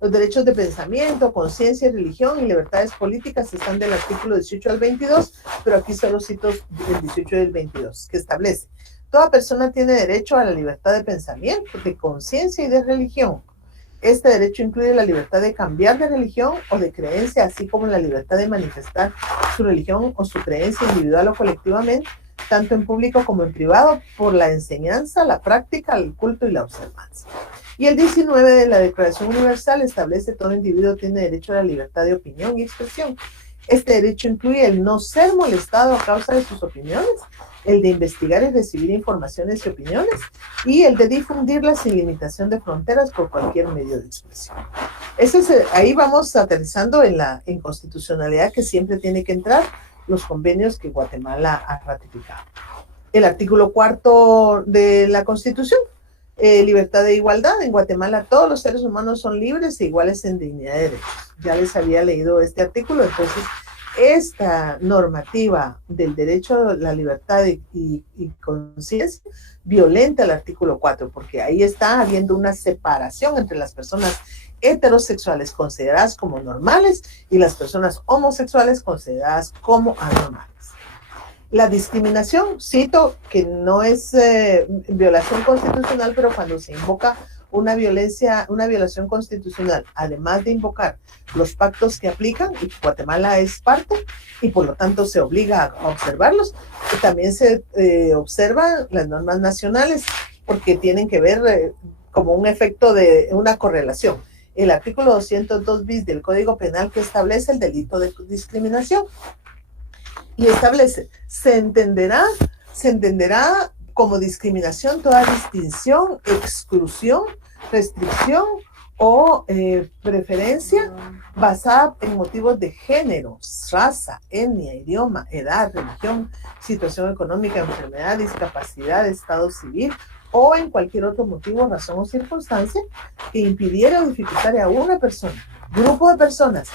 los derechos de pensamiento, conciencia, religión y libertades políticas están del artículo 18 al 22, pero aquí solo cito el 18 y el 22, que establece: toda persona tiene derecho a la libertad de pensamiento, de conciencia y de religión. Este derecho incluye la libertad de cambiar de religión o de creencia, así como la libertad de manifestar su religión o su creencia individual o colectivamente, tanto en público como en privado, por la enseñanza, la práctica, el culto y la observancia. Y el 19 de la Declaración Universal establece que todo individuo tiene derecho a la libertad de opinión y expresión. Este derecho incluye el no ser molestado a causa de sus opiniones, el de investigar y recibir informaciones y opiniones, y el de difundirlas sin limitación de fronteras por cualquier medio de expresión. Ahí vamos aterrizando en la inconstitucionalidad que siempre tiene que entrar los convenios que Guatemala ha ratificado. El artículo 4 de la Constitución, libertad e igualdad. En Guatemala todos los seres humanos son libres e iguales en dignidad y derechos. Ya les había leído este artículo, entonces esta normativa del derecho a la libertad y conciencia violenta el artículo 4, porque ahí está habiendo una separación entre las personas heterosexuales consideradas como normales y las personas homosexuales consideradas como anormales. La discriminación, cito, que no es violación constitucional, pero cuando se invoca una violación constitucional, además de invocar los pactos que aplican, y Guatemala es parte, y por lo tanto se obliga a observarlos, y también se observan las normas nacionales, porque tienen que ver como un efecto de una correlación. El artículo 202 bis del Código Penal, que establece el delito de discriminación, y establece, se entenderá como discriminación toda distinción, exclusión, restricción o preferencia basada en motivos de género, raza, etnia, idioma, edad, religión, situación económica, enfermedad, discapacidad, estado civil o en cualquier otro motivo, razón o circunstancia que impidiera o dificultara a una persona, grupo de personas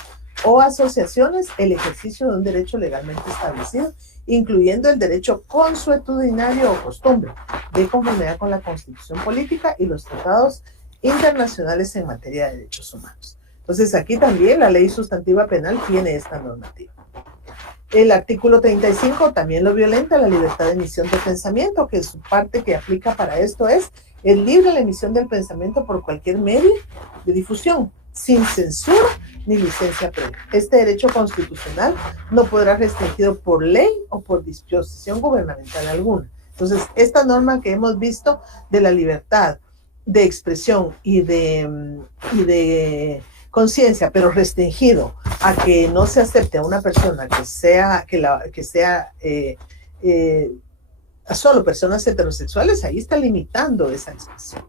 o asociaciones el ejercicio de un derecho legalmente establecido, incluyendo el derecho consuetudinario o costumbre, de conformidad con la Constitución Política y los tratados internacionales en materia de derechos humanos. Entonces aquí también la ley sustantiva penal tiene esta normativa. El artículo 35 también lo violenta, la libertad de emisión de pensamiento, que su parte que aplica para esto es libre la emisión del pensamiento por cualquier medio de difusión, sin censura ni licencia previa. Este derecho constitucional no podrá ser restringido por ley o por disposición gubernamental alguna. Entonces, esta norma que hemos visto de la libertad de expresión y de conciencia, pero restringido a que no se acepte a una persona que sea solo personas heterosexuales, ahí está limitando esa expresión.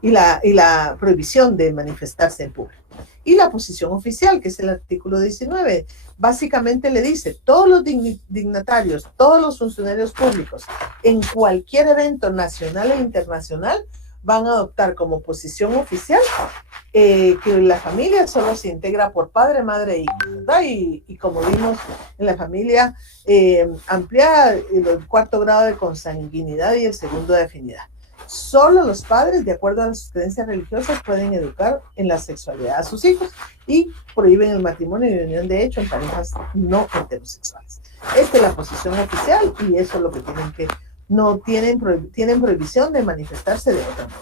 Y la prohibición de manifestarse en público. Y la posición oficial, que es el artículo 19, básicamente le dice, todos los dignatarios, todos los funcionarios públicos, en cualquier evento nacional e internacional, van a adoptar como posición oficial que la familia solo se integra por padre, madre e hijo, ¿verdad? Y como vimos en la familia, ampliar el cuarto grado de consanguinidad y el segundo de afinidad. Solo los padres, de acuerdo a las creencias religiosas, pueden educar en la sexualidad a sus hijos y prohíben el matrimonio y unión de hecho en parejas no heterosexuales. Esta es la posición oficial y eso es lo que tienen prohibición de manifestarse de otra manera.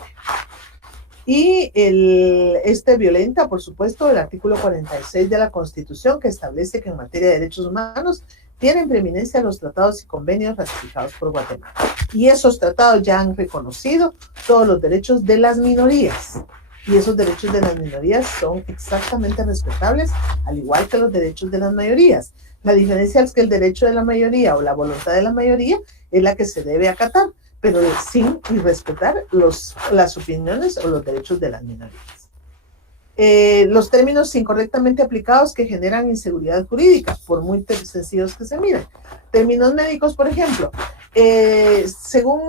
Y este violenta, por supuesto, el artículo 46 de la Constitución, que establece que en materia de derechos humanos tienen preeminencia los tratados y convenios ratificados por Guatemala. Y esos tratados ya han reconocido todos los derechos de las minorías. Y esos derechos de las minorías son exactamente respetables, al igual que los derechos de las mayorías. La diferencia es que el derecho de la mayoría o la voluntad de la mayoría es la que se debe acatar, pero sin respetar las opiniones o los derechos de las minorías. Los términos incorrectamente aplicados que generan inseguridad jurídica, por muy sencillos que se miren. Términos médicos, por ejemplo, según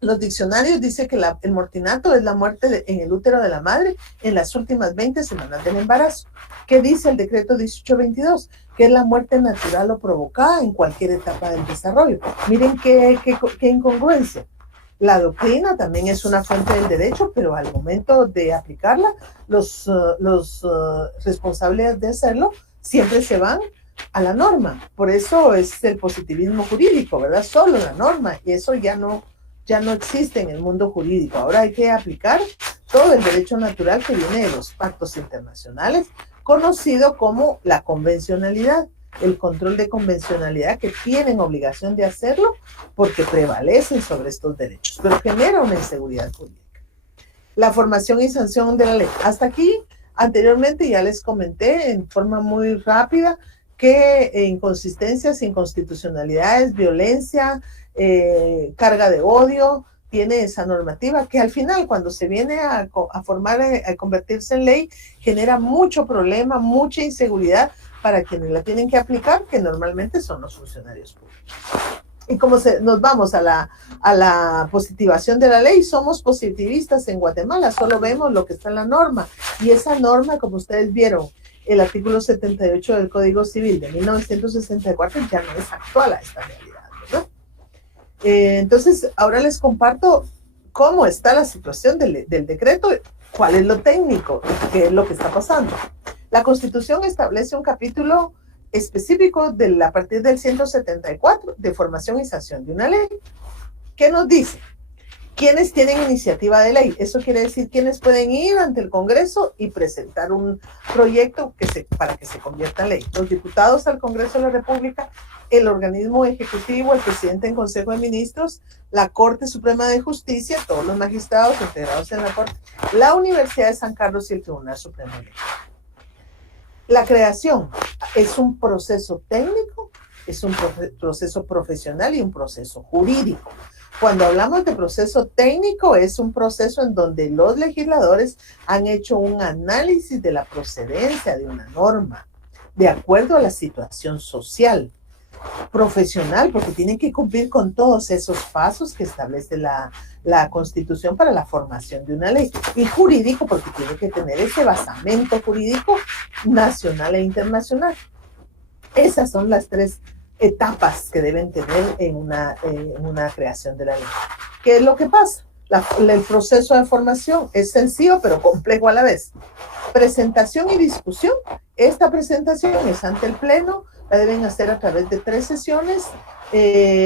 los diccionarios, dice que el mortinato es la muerte en el útero de la madre en las últimas 20 semanas del embarazo. ¿Qué dice el decreto 1822? Que es la muerte natural o provocada en cualquier etapa del desarrollo. Miren qué incongruencia. La doctrina también es una fuente del derecho, pero al momento de aplicarla, los responsables de hacerlo siempre se van a la norma. Por eso es el positivismo jurídico, ¿verdad? Solo la norma, y eso ya no existe en el mundo jurídico. Ahora hay que aplicar todo el derecho natural que viene de los pactos internacionales, conocido como la convencionalidad, el control de convencionalidad que tienen obligación de hacerlo porque prevalecen sobre estos derechos, pero genera una inseguridad jurídica. La formación y sanción de la ley. Hasta aquí, anteriormente ya les comenté en forma muy rápida que inconsistencias, inconstitucionalidades, violencia, carga de odio, tiene esa normativa que al final cuando se viene a convertirse en ley genera mucho problema, mucha inseguridad para quienes la tienen que aplicar, que normalmente son los funcionarios públicos. Y como nos vamos a la positivación de la ley, somos positivistas en Guatemala, solo vemos lo que está en la norma. Y esa norma, como ustedes vieron, el artículo 78 del Código Civil de 1964 ya no es actual a esta realidad, ¿verdad? Entonces, ahora les comparto cómo está la situación del decreto, cuál es lo técnico, qué es lo que está pasando. La Constitución establece un capítulo específico a partir del 174 de formación y sanción de una ley. ¿Qué nos dice? ¿Quiénes tienen iniciativa de ley? Eso quiere decir quiénes pueden ir ante el Congreso y presentar un proyecto para que se convierta en ley. Los diputados al Congreso de la República, el organismo ejecutivo, el presidente en Consejo de Ministros, la Corte Suprema de Justicia, todos los magistrados integrados en la Corte, la Universidad de San Carlos y el Tribunal Supremo Electoral. La creación es un proceso técnico, es un proceso profesional y un proceso jurídico. Cuando hablamos de proceso técnico, es un proceso en donde los legisladores han hecho un análisis de la procedencia de una norma, de acuerdo a la situación social. Profesional, porque tienen que cumplir con todos esos pasos que establece la Constitución para la formación de una ley. Y jurídico, porque tiene que tener ese basamento jurídico nacional e internacional. Esas son las tres etapas que deben tener en una creación de la ley. ¿Qué es lo que pasa? El proceso de formación es sencillo, pero complejo a la vez. Presentación y discusión. Esta presentación es ante el Pleno, la deben hacer a través de 3 sesiones.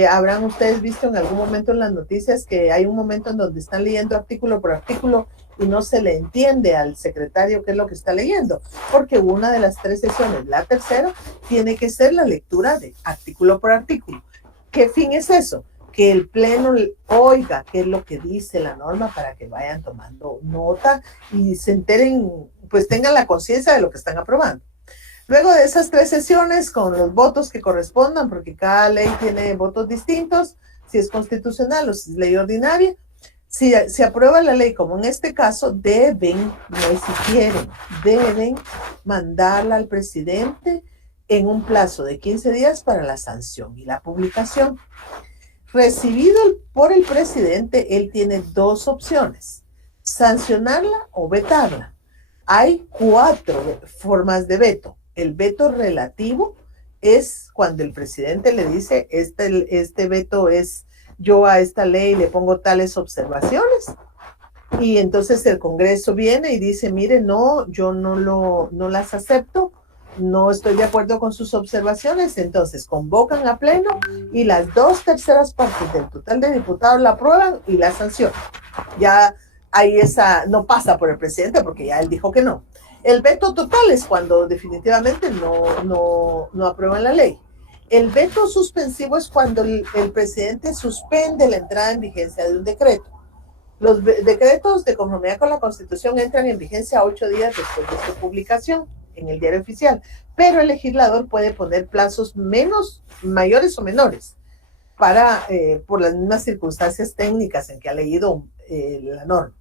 Habrán ustedes visto en algún momento en las noticias que hay un momento en donde están leyendo artículo por artículo y no se le entiende al secretario qué es lo que está leyendo, porque una de las 3 sesiones, la tercera, tiene que ser la lectura de artículo por artículo. ¿Qué fin es eso? Que el Pleno oiga qué es lo que dice la norma para que vayan tomando nota y se enteren, pues tengan la conciencia de lo que están aprobando. Luego de esas 3 sesiones, con los votos que correspondan, porque cada ley tiene votos distintos, si es constitucional o si es ley ordinaria, si se aprueba la ley, como en este caso, deben, no es si quieren, deben mandarla al presidente en un plazo de 15 días para la sanción y la publicación. Recibido por el presidente, él tiene 2 opciones, sancionarla o vetarla. Hay 4 formas de veto. El veto relativo es cuando el presidente le dice, este veto es, yo a esta ley le pongo tales observaciones, y entonces el Congreso viene y dice, mire, no, yo no las acepto, no estoy de acuerdo con sus observaciones. Entonces convocan a Pleno y las 2/3 partes del total de diputados la aprueban y la sancionan. Ya ahí no pasa por el presidente porque ya él dijo que no. El veto total es cuando definitivamente no aprueban la ley. El veto suspensivo es cuando el presidente suspende la entrada en vigencia de un decreto. Los decretos de conformidad con la Constitución entran en vigencia 8 días después de su publicación en el diario oficial, pero el legislador puede poner plazos mayores o menores por las mismas circunstancias técnicas en que ha leído la norma.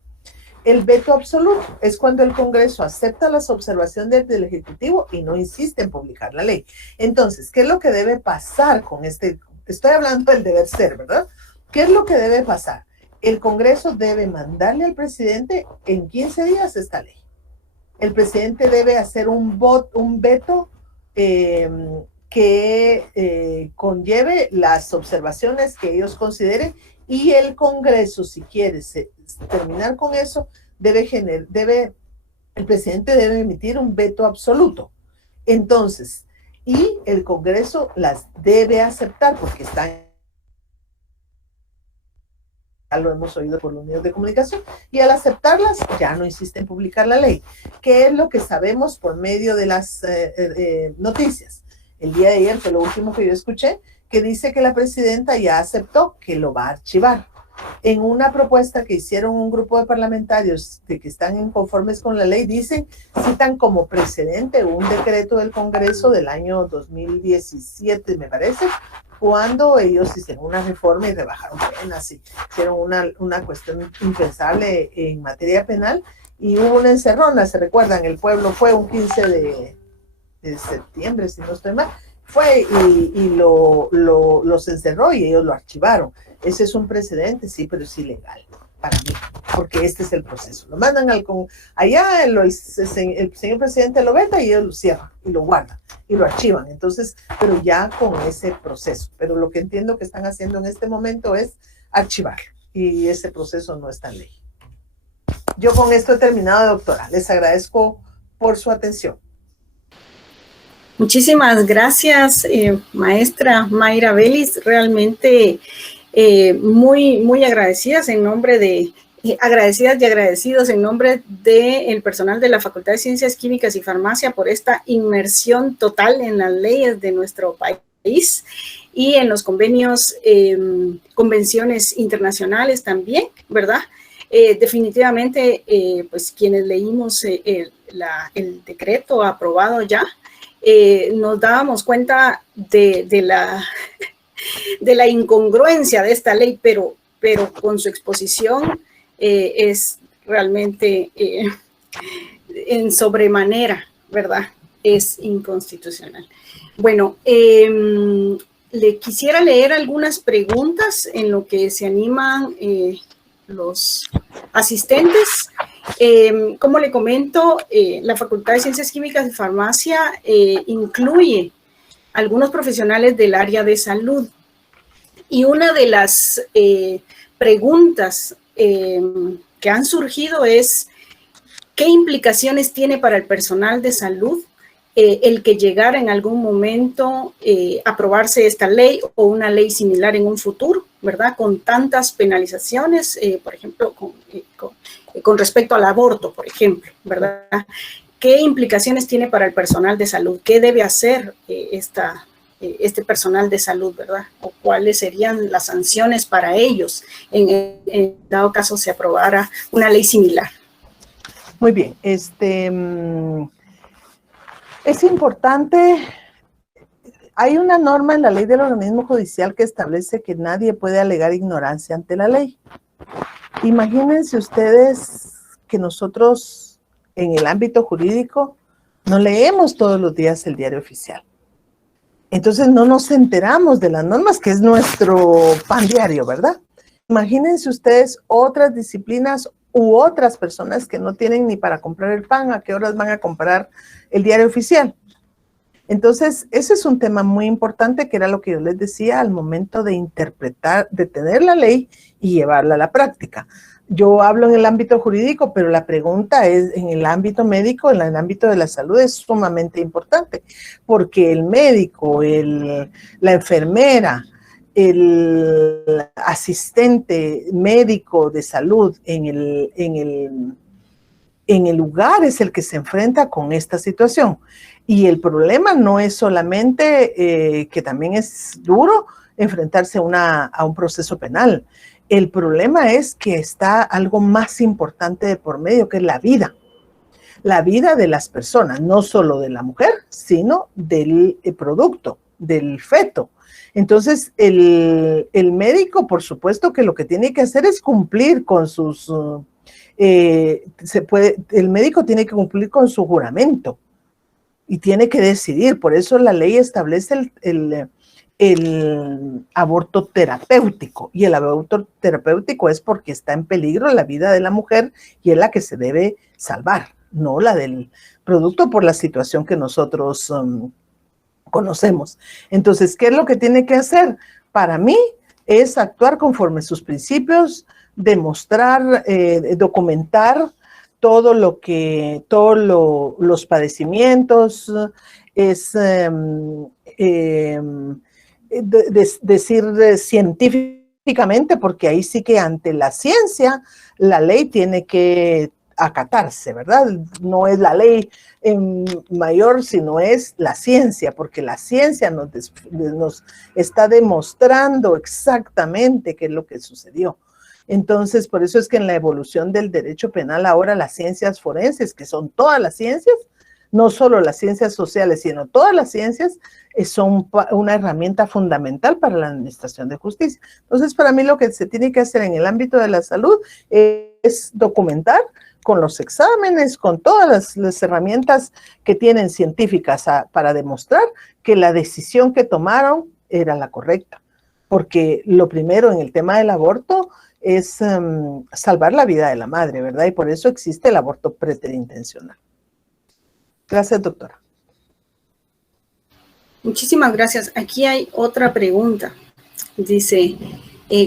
El veto absoluto es cuando el Congreso acepta las observaciones del Ejecutivo y no insiste en publicar la ley. Entonces, ¿qué es lo que debe pasar con este? Estoy hablando del deber ser, ¿verdad? ¿Qué es lo que debe pasar? El Congreso debe mandarle al presidente en 15 días esta ley. El presidente debe hacer un veto que conlleve las observaciones que ellos consideren, y el Congreso, si quiere terminar con eso, el presidente debe emitir un veto absoluto. Entonces, y el Congreso las debe aceptar porque están, ya lo hemos oído por los medios de comunicación, y al aceptarlas ya no insiste en publicar la ley, que es lo que sabemos por medio de las noticias. El día de ayer fue lo último que yo escuché, que dice que la presidenta ya aceptó que lo va a archivar. En una propuesta que hicieron un grupo de parlamentarios que están inconformes con la ley, citan como precedente un decreto del Congreso del año 2017, me parece, cuando ellos hicieron una reforma y rebajaron penas, y hicieron una cuestión impensable en materia penal, y hubo una encerrona, se recuerdan, el pueblo fue un 15 de septiembre, si no estoy mal, fue y los encerró y ellos lo archivaron. Ese es un precedente, sí, pero es ilegal para mí, porque este es el proceso. Lo mandan allá, el señor presidente lo veta y ellos lo cierran y lo guardan y lo archivan. Entonces, pero ya con ese proceso. Pero lo que entiendo que están haciendo en este momento es archivar, y ese proceso no está en ley. Yo con esto he terminado, doctora. Les agradezco por su atención. Muchísimas gracias, maestra Mayra Vélez. Realmente muy agradecidas agradecidas y agradecidos en nombre del personal de la Facultad de Ciencias Químicas y Farmacia por esta inmersión total en las leyes de nuestro país y en los convenios, convenciones internacionales también, ¿verdad? Definitivamente, pues quienes leímos el decreto aprobado ya, nos dábamos cuenta de la incongruencia de esta ley, pero con su exposición es realmente en sobremanera, ¿verdad? Es inconstitucional. Bueno, le quisiera leer algunas preguntas en lo que se animan los asistentes. Como le comento, la Facultad de Ciencias Químicas y Farmacia incluye algunos profesionales del área de salud, y una de las preguntas que han surgido es qué implicaciones tiene para el personal de salud el que llegara en algún momento aprobarse esta ley o una ley similar en un futuro, ¿verdad? Con tantas penalizaciones, por ejemplo, con respecto al aborto, por ejemplo, ¿verdad? ¿Qué implicaciones tiene para el personal de salud? ¿Qué debe hacer este personal de salud, ¿verdad? ¿O cuáles serían las sanciones para ellos en dado caso se aprobara una ley similar? Muy bien, es importante, hay una norma en la ley del organismo judicial que establece que nadie puede alegar ignorancia ante la ley. Imagínense ustedes que nosotros en el ámbito jurídico no leemos todos los días el diario oficial. Entonces no nos enteramos de las normas, que es nuestro pan diario, ¿verdad? Imagínense ustedes otras disciplinas u otras personas que no tienen ni para comprar el pan, a qué horas van a comprar el diario oficial. Entonces, ese es un tema muy importante, que era lo que yo les decía al momento de interpretar, de tener la ley y llevarla a la práctica. Yo hablo en el ámbito jurídico, pero la pregunta es en el ámbito médico, en el ámbito de la salud es sumamente importante, porque el médico, la enfermera, el asistente médico de salud en el lugar es el que se enfrenta con esta situación. Y el problema no es solamente que también es duro enfrentarse a un proceso penal. El problema es que está algo más importante de por medio, que es la vida de las personas, no solo de la mujer, sino del producto, del feto. Entonces, el médico, por supuesto que lo que tiene que hacer es cumplir con sus... el médico tiene que cumplir con su juramento y tiene que decidir. Por eso la ley establece el aborto terapéutico, y el aborto terapéutico es porque está en peligro la vida de la mujer y es la que se debe salvar, no la del producto por la situación que nosotros conocemos. Entonces, ¿qué es lo que tiene que hacer? Para mí es actuar conforme sus principios, demostrar, documentar todos los padecimientos, es decir científicamente, porque ahí sí que ante la ciencia la ley tiene que acatarse, ¿verdad? No es la ley mayor, sino es la ciencia, porque la ciencia nos está demostrando exactamente qué es lo que sucedió. Entonces, por eso es que en la evolución del derecho penal ahora las ciencias forenses, que son todas las ciencias, no solo las ciencias sociales, sino todas las ciencias, son una herramienta fundamental para la administración de justicia. Entonces, para mí lo que se tiene que hacer en el ámbito de la salud es documentar con los exámenes, con todas las herramientas que tienen científicas para demostrar que la decisión que tomaron era la correcta. Porque lo primero en el tema del aborto es salvar la vida de la madre, ¿verdad? Y por eso existe el aborto preterintencional. Gracias, doctora. Muchísimas gracias. Aquí hay otra pregunta. Dice,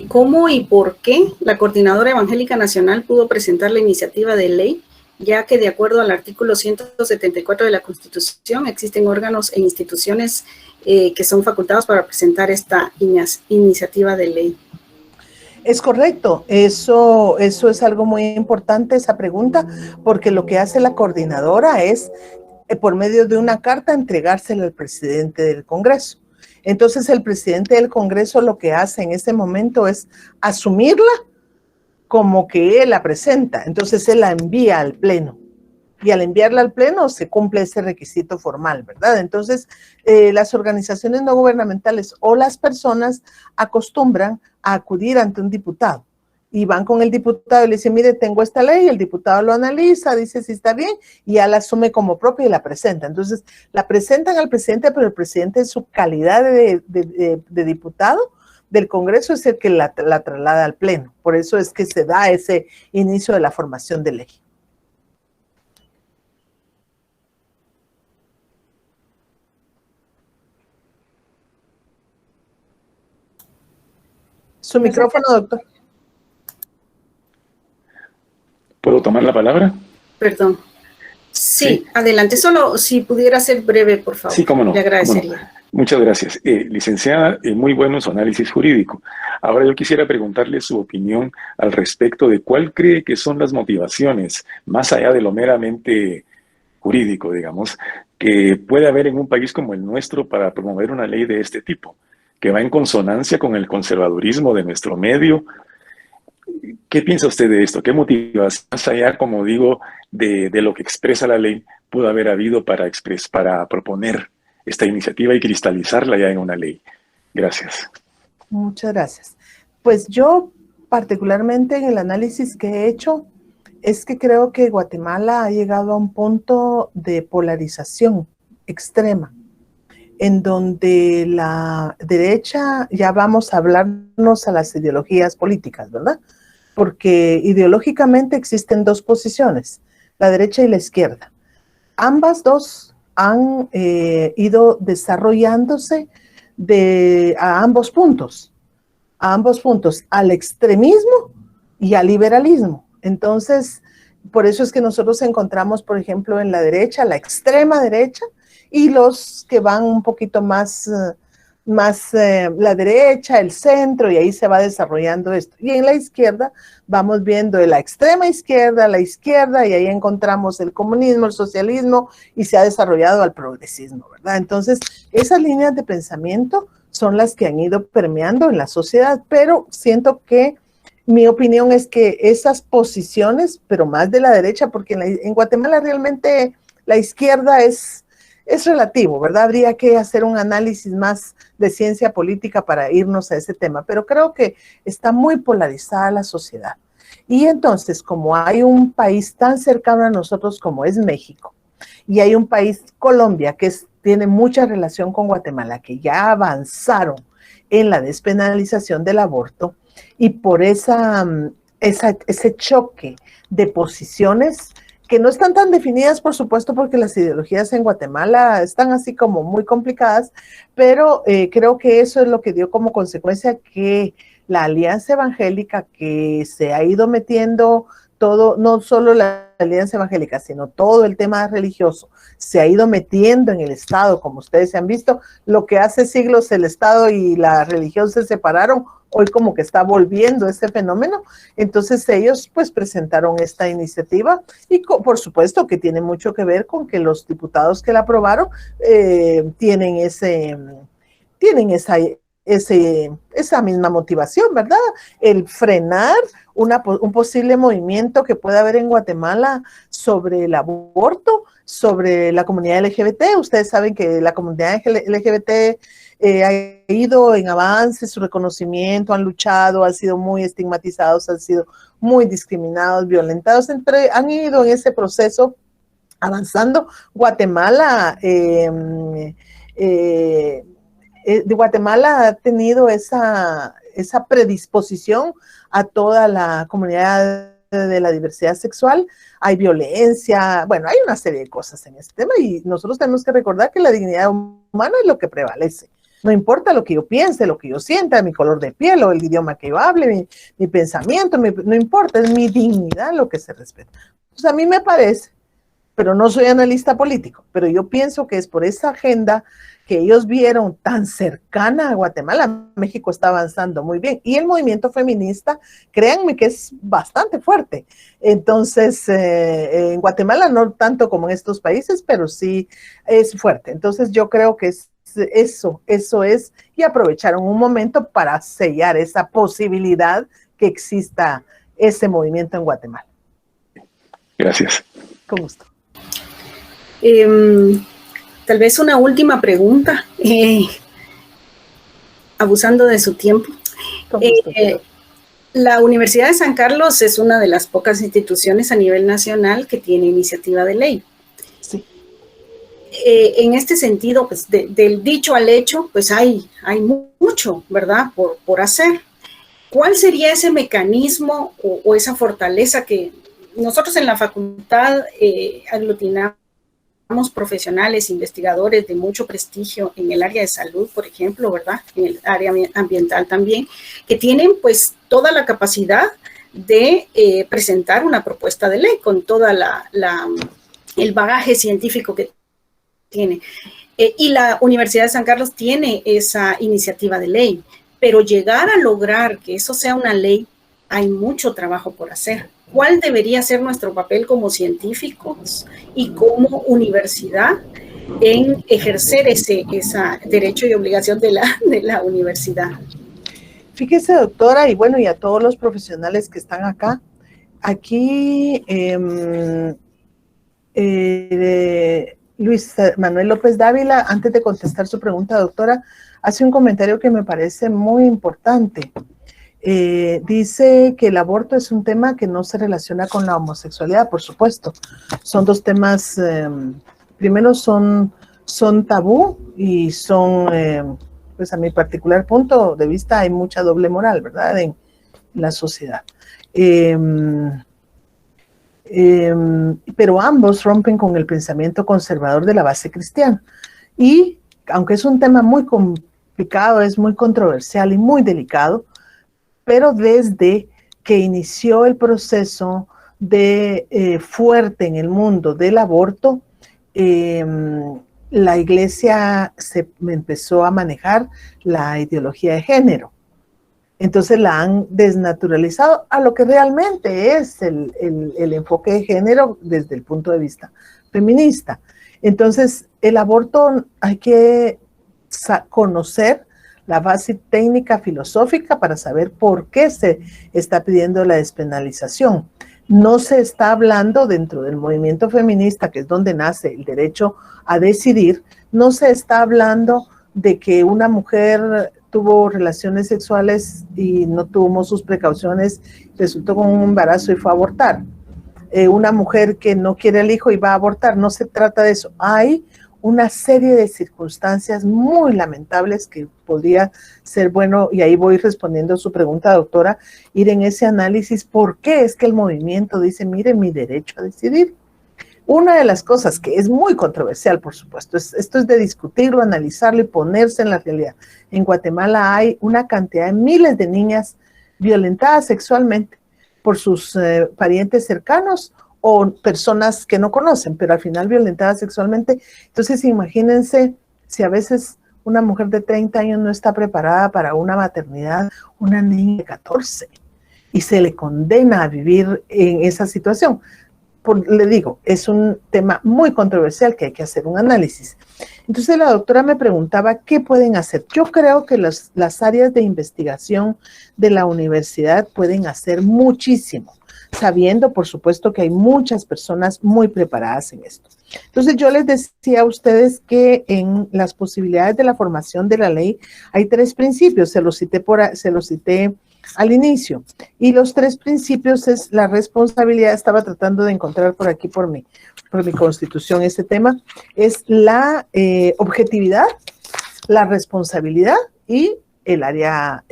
¿cómo y por qué la Coordinadora Evangélica Nacional pudo presentar la iniciativa de ley, ya que de acuerdo al artículo 174 de la Constitución existen órganos e instituciones que son facultados para presentar esta iniciativa de ley? Es correcto, eso es algo muy importante, esa pregunta, porque lo que hace la coordinadora es, por medio de una carta, entregársela al presidente del Congreso. Entonces, el presidente del Congreso lo que hace en ese momento es asumirla como que él la presenta. Entonces, él la envía al Pleno. Y al enviarla al Pleno se cumple ese requisito formal, ¿verdad? Entonces, las organizaciones no gubernamentales o las personas acostumbran a acudir ante un diputado y van con el diputado y le dicen, mire, tengo esta ley, el diputado lo analiza, dice si está bien y ya la asume como propia y la presenta. Entonces, la presentan al presidente, pero el presidente en su calidad de diputado del Congreso es el que la traslada al Pleno. Por eso es que se da ese inicio de la formación de ley. Su micrófono, doctor. palabra? Perdón. Sí, adelante. Solo si pudiera ser breve, por favor. Sí, cómo no. Le agradecería. Cómo no. Muchas gracias. Licenciada, muy bueno su análisis jurídico. Ahora yo quisiera preguntarle su opinión al respecto de cuál cree que son las motivaciones, más allá de lo meramente jurídico, digamos, que puede haber en un país como el nuestro para promover una ley de este tipo, que va en consonancia con el conservadurismo de nuestro medio. ¿Qué piensa usted de esto? ¿Qué motivaciones, más allá, como digo, de lo que expresa la ley, pudo haber habido para proponer esta iniciativa y cristalizarla ya en una ley? Gracias. Muchas gracias. Pues yo, particularmente en el análisis que he hecho, es que creo que Guatemala ha llegado a un punto de polarización extrema, en donde la derecha, ya vamos a hablarnos a las ideologías políticas, ¿verdad? Porque ideológicamente existen dos posiciones, la derecha y la izquierda. Ambas dos han ido desarrollándose a ambos puntos, al extremismo y al liberalismo. Entonces, por eso es que nosotros encontramos, por ejemplo, en la derecha, la extrema derecha, y los que van un poquito más la derecha, el centro, y ahí se va desarrollando esto. Y en la izquierda vamos viendo de la extrema izquierda, la izquierda, y ahí encontramos el comunismo, el socialismo, y se ha desarrollado al progresismo, ¿verdad? Entonces, esas líneas de pensamiento son las que han ido permeando en la sociedad, pero siento que mi opinión es que esas posiciones, pero más de la derecha, porque en Guatemala realmente la izquierda es relativo, ¿verdad? Habría que hacer un análisis más de ciencia política para irnos a ese tema, pero creo que está muy polarizada la sociedad. Y entonces, como hay un país tan cercano a nosotros como es México, y hay un país, Colombia, que tiene mucha relación con Guatemala, que ya avanzaron en la despenalización del aborto, y por ese choque de posiciones que no están tan definidas, por supuesto, porque las ideologías en Guatemala están así como muy complicadas, pero creo que eso es lo que dio como consecuencia que la Alianza Evangélica, que se ha ido metiendo todo, no solo la Alianza Evangélica, sino todo el tema religioso, se ha ido metiendo en el Estado, como ustedes se han visto, lo que hace siglos el Estado y la religión se separaron, hoy como que está volviendo ese fenómeno. Entonces ellos pues presentaron esta iniciativa y por supuesto que tiene mucho que ver con que los diputados que la aprobaron tienen esa misma motivación, ¿verdad? El frenar un posible movimiento que pueda haber en Guatemala sobre el aborto, sobre la comunidad LGBT. Ustedes saben que la comunidad LGBT ha ido en avance, su reconocimiento, han luchado, han sido muy estigmatizados, han sido muy discriminados, violentados, han ido en ese proceso avanzando. Guatemala Guatemala ha tenido esa predisposición a toda la comunidad de la diversidad sexual. Hay violencia, bueno, hay una serie de cosas en este tema y nosotros tenemos que recordar que la dignidad humana es lo que prevalece. No importa lo que yo piense, lo que yo sienta, mi color de piel o el idioma que yo hable, mi pensamiento, no importa, es mi dignidad lo que se respeta. Pues a mí me parece, pero no soy analista político, pero yo pienso que es por esa agenda que ellos vieron tan cercana a Guatemala. México está avanzando muy bien y el movimiento feminista, créanme que es bastante fuerte. Entonces, en Guatemala no tanto como en estos países, pero sí es fuerte. Entonces, yo creo que eso es, y aprovecharon un momento para sellar esa posibilidad que exista ese movimiento en Guatemala. Gracias. Con gusto. Tal vez una última pregunta, abusando de su tiempo. La Universidad de San Carlos es una de las pocas instituciones a nivel nacional que tiene iniciativa de ley. Sí. En este sentido, pues del dicho al hecho, pues hay mucho, ¿verdad?, por hacer. ¿Cuál sería ese mecanismo o esa fortaleza que nosotros en la facultad aglutinamos profesionales, investigadores de mucho prestigio en el área de salud, por ejemplo, ¿verdad?, en el área ambiental también, que tienen pues toda la capacidad de presentar una propuesta de ley con toda el bagaje científico que tiene. Y la Universidad de San Carlos tiene esa iniciativa de ley, pero llegar a lograr que eso sea una ley, hay mucho trabajo por hacer. ¿Cuál debería ser nuestro papel como científicos y como universidad en ejercer ese derecho y obligación de la universidad? Fíjese, doctora, y bueno, y a todos los profesionales que están acá, aquí Luis Manuel López Dávila, antes de contestar su pregunta, doctora, hace un comentario que me parece muy importante. Dice que el aborto es un tema que no se relaciona con la homosexualidad, por supuesto. Son dos temas, primero son tabú y son, pues a mi particular punto de vista, hay mucha doble moral, ¿verdad?, en la sociedad. Pero ambos rompen con el pensamiento conservador de la base cristiana. Y aunque es un tema muy complicado, es muy controversial y muy delicado, pero desde que inició el proceso de fuerte en el mundo del aborto, la iglesia se empezó a manejar la ideología de género. Entonces la han desnaturalizado a lo que realmente es el enfoque de género desde el punto de vista feminista. Entonces el aborto hay que conocer la base técnica filosófica para saber por qué se está pidiendo la despenalización. No se está hablando dentro del movimiento feminista, que es donde nace el derecho a decidir, no se está hablando de que una mujer tuvo relaciones sexuales y no tuvo sus precauciones, resultó con un embarazo y fue a abortar. Una mujer que no quiere el hijo y va a abortar, no se trata de eso. Hay una serie de circunstancias muy lamentables que podría ser bueno, y ahí voy respondiendo a su pregunta, doctora, ir en ese análisis, ¿por qué es que el movimiento dice, mire, mi derecho a decidir? Una de las cosas que es muy controversial, por supuesto, esto es de discutirlo, analizarlo y ponerse en la realidad. En Guatemala hay una cantidad de miles de niñas violentadas sexualmente por sus parientes cercanos o personas que no conocen, pero al final violentadas sexualmente. Entonces imagínense si a veces una mujer de 30 años no está preparada para una maternidad, una niña de 14, y se le condena a vivir en esa situación. Le digo, es un tema muy controversial que hay que hacer un análisis. Entonces la doctora me preguntaba, ¿qué pueden hacer? Yo creo que las áreas de investigación de la universidad pueden hacer muchísimo, sabiendo, por supuesto, que hay muchas personas muy preparadas en esto. Entonces yo les decía a ustedes que en las posibilidades de la formación de la ley hay 3 principios, se los cité al inicio. Y los 3 principios es la responsabilidad, estaba tratando de encontrar por aquí, por mi constitución este tema, es la objetividad, la responsabilidad y el área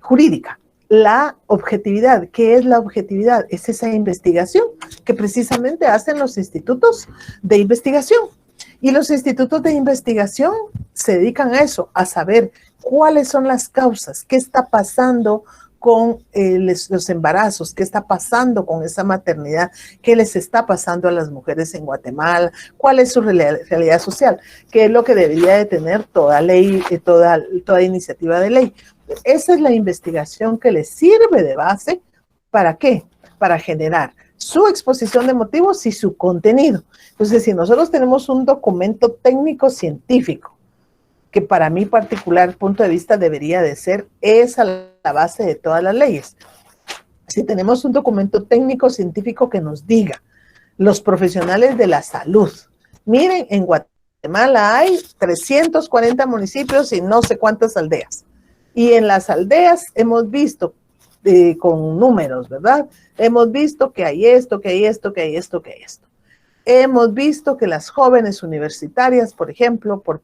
jurídica. La objetividad, ¿qué es la objetividad? Es esa investigación que precisamente hacen los institutos de investigación. Y los institutos de investigación se dedican a eso, a saber cuáles son las causas, qué está pasando con los embarazos, qué está pasando con esa maternidad, qué les está pasando a las mujeres en Guatemala, cuál es su realidad social, qué es lo que debería de tener toda ley, toda iniciativa de ley. Esa es la investigación que les sirve de base. ¿Para qué? Para generar su exposición de motivos y su contenido. Entonces, si nosotros tenemos un documento técnico científico, que para mi particular punto de vista debería de ser esa la base de todas las leyes. Si tenemos un documento técnico científico que nos diga, los profesionales de la salud, miren, en Guatemala hay 340 municipios y no sé cuántas aldeas. Y en las aldeas hemos visto, con números, ¿verdad? Hemos visto que hay esto, que hay esto, que hay esto, que hay esto. Hemos visto que las jóvenes universitarias, por ejemplo, por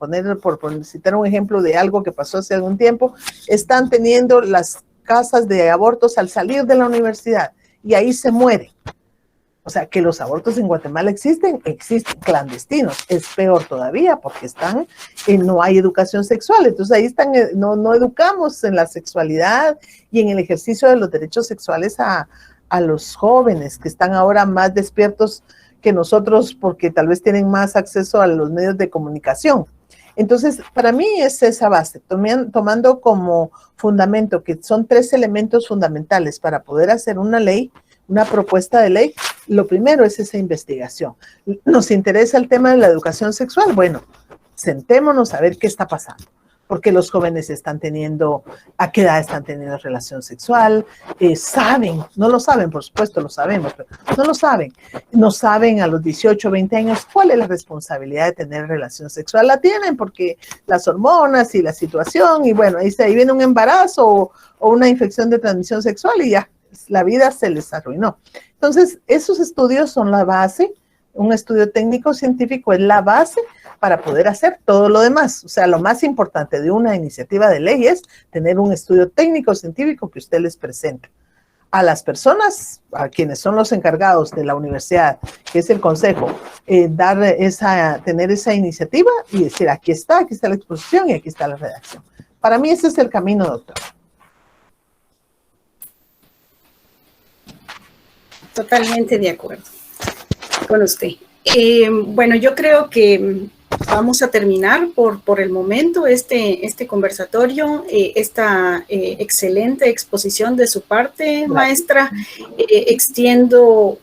citar un ejemplo de algo que pasó hace algún tiempo, están teniendo las casas de abortos al salir de la universidad y ahí se mueren. O sea, que los abortos en Guatemala existen clandestinos. Es peor todavía porque no hay educación sexual. Entonces ahí no educamos en la sexualidad y en el ejercicio de los derechos sexuales a los jóvenes que están ahora más despiertos que nosotros porque tal vez tienen más acceso a los medios de comunicación. Entonces, para mí es esa base, tomando como fundamento que son 3 elementos fundamentales para poder hacer una ley, una propuesta de ley. Lo primero es esa investigación. ¿Nos interesa el tema de la educación sexual? Bueno, sentémonos a ver qué está pasando. Porque los jóvenes a qué edad están teniendo relación sexual, saben, no lo saben, por supuesto, lo sabemos, pero no saben a los 18, 20 años cuál es la responsabilidad de tener relación sexual. La tienen porque las hormonas y la situación, y bueno, ahí viene un embarazo o una infección de transmisión sexual y ya, la vida se les arruinó. Entonces, esos estudios son la base. Un estudio técnico científico es la base para poder hacer todo lo demás. O sea, lo más importante de una iniciativa de ley es tener un estudio técnico científico que usted les presente a las personas, a quienes son los encargados de la universidad, que es el consejo, tener esa iniciativa y decir, aquí está la exposición y aquí está la redacción. Para mí ese es el camino, doctor. Totalmente de acuerdo con usted. Bueno, yo creo que vamos a terminar por el momento este conversatorio, esta excelente exposición de su parte, maestra. Extiendo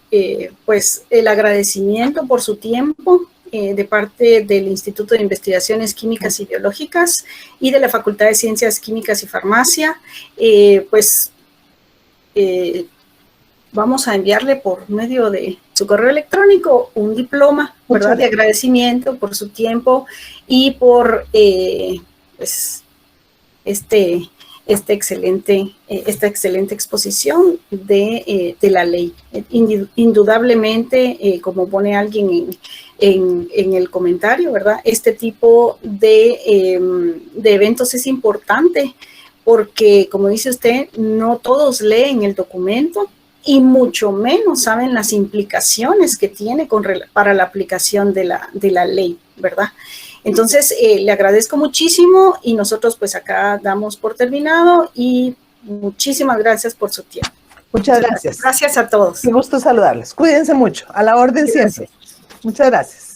pues el agradecimiento por su tiempo de parte del Instituto de Investigaciones Químicas y Biológicas y de la Facultad de Ciencias Químicas y Farmacia. Vamos a enviarle por medio de su correo electrónico un diploma, ¿verdad?, de agradecimiento por su tiempo y por pues, esta excelente exposición de la ley. Indudablemente, como pone alguien en el comentario, ¿verdad?, este tipo de eventos es importante porque, como dice usted, no todos leen el documento y mucho menos saben las implicaciones que tiene para la aplicación de la ley, ¿verdad? Entonces, le agradezco muchísimo y nosotros pues acá damos por terminado y muchísimas gracias por su tiempo. Muchas gracias. Gracias a todos. Qué gusto saludarles. Cuídense mucho. A la orden siempre. Muchas gracias.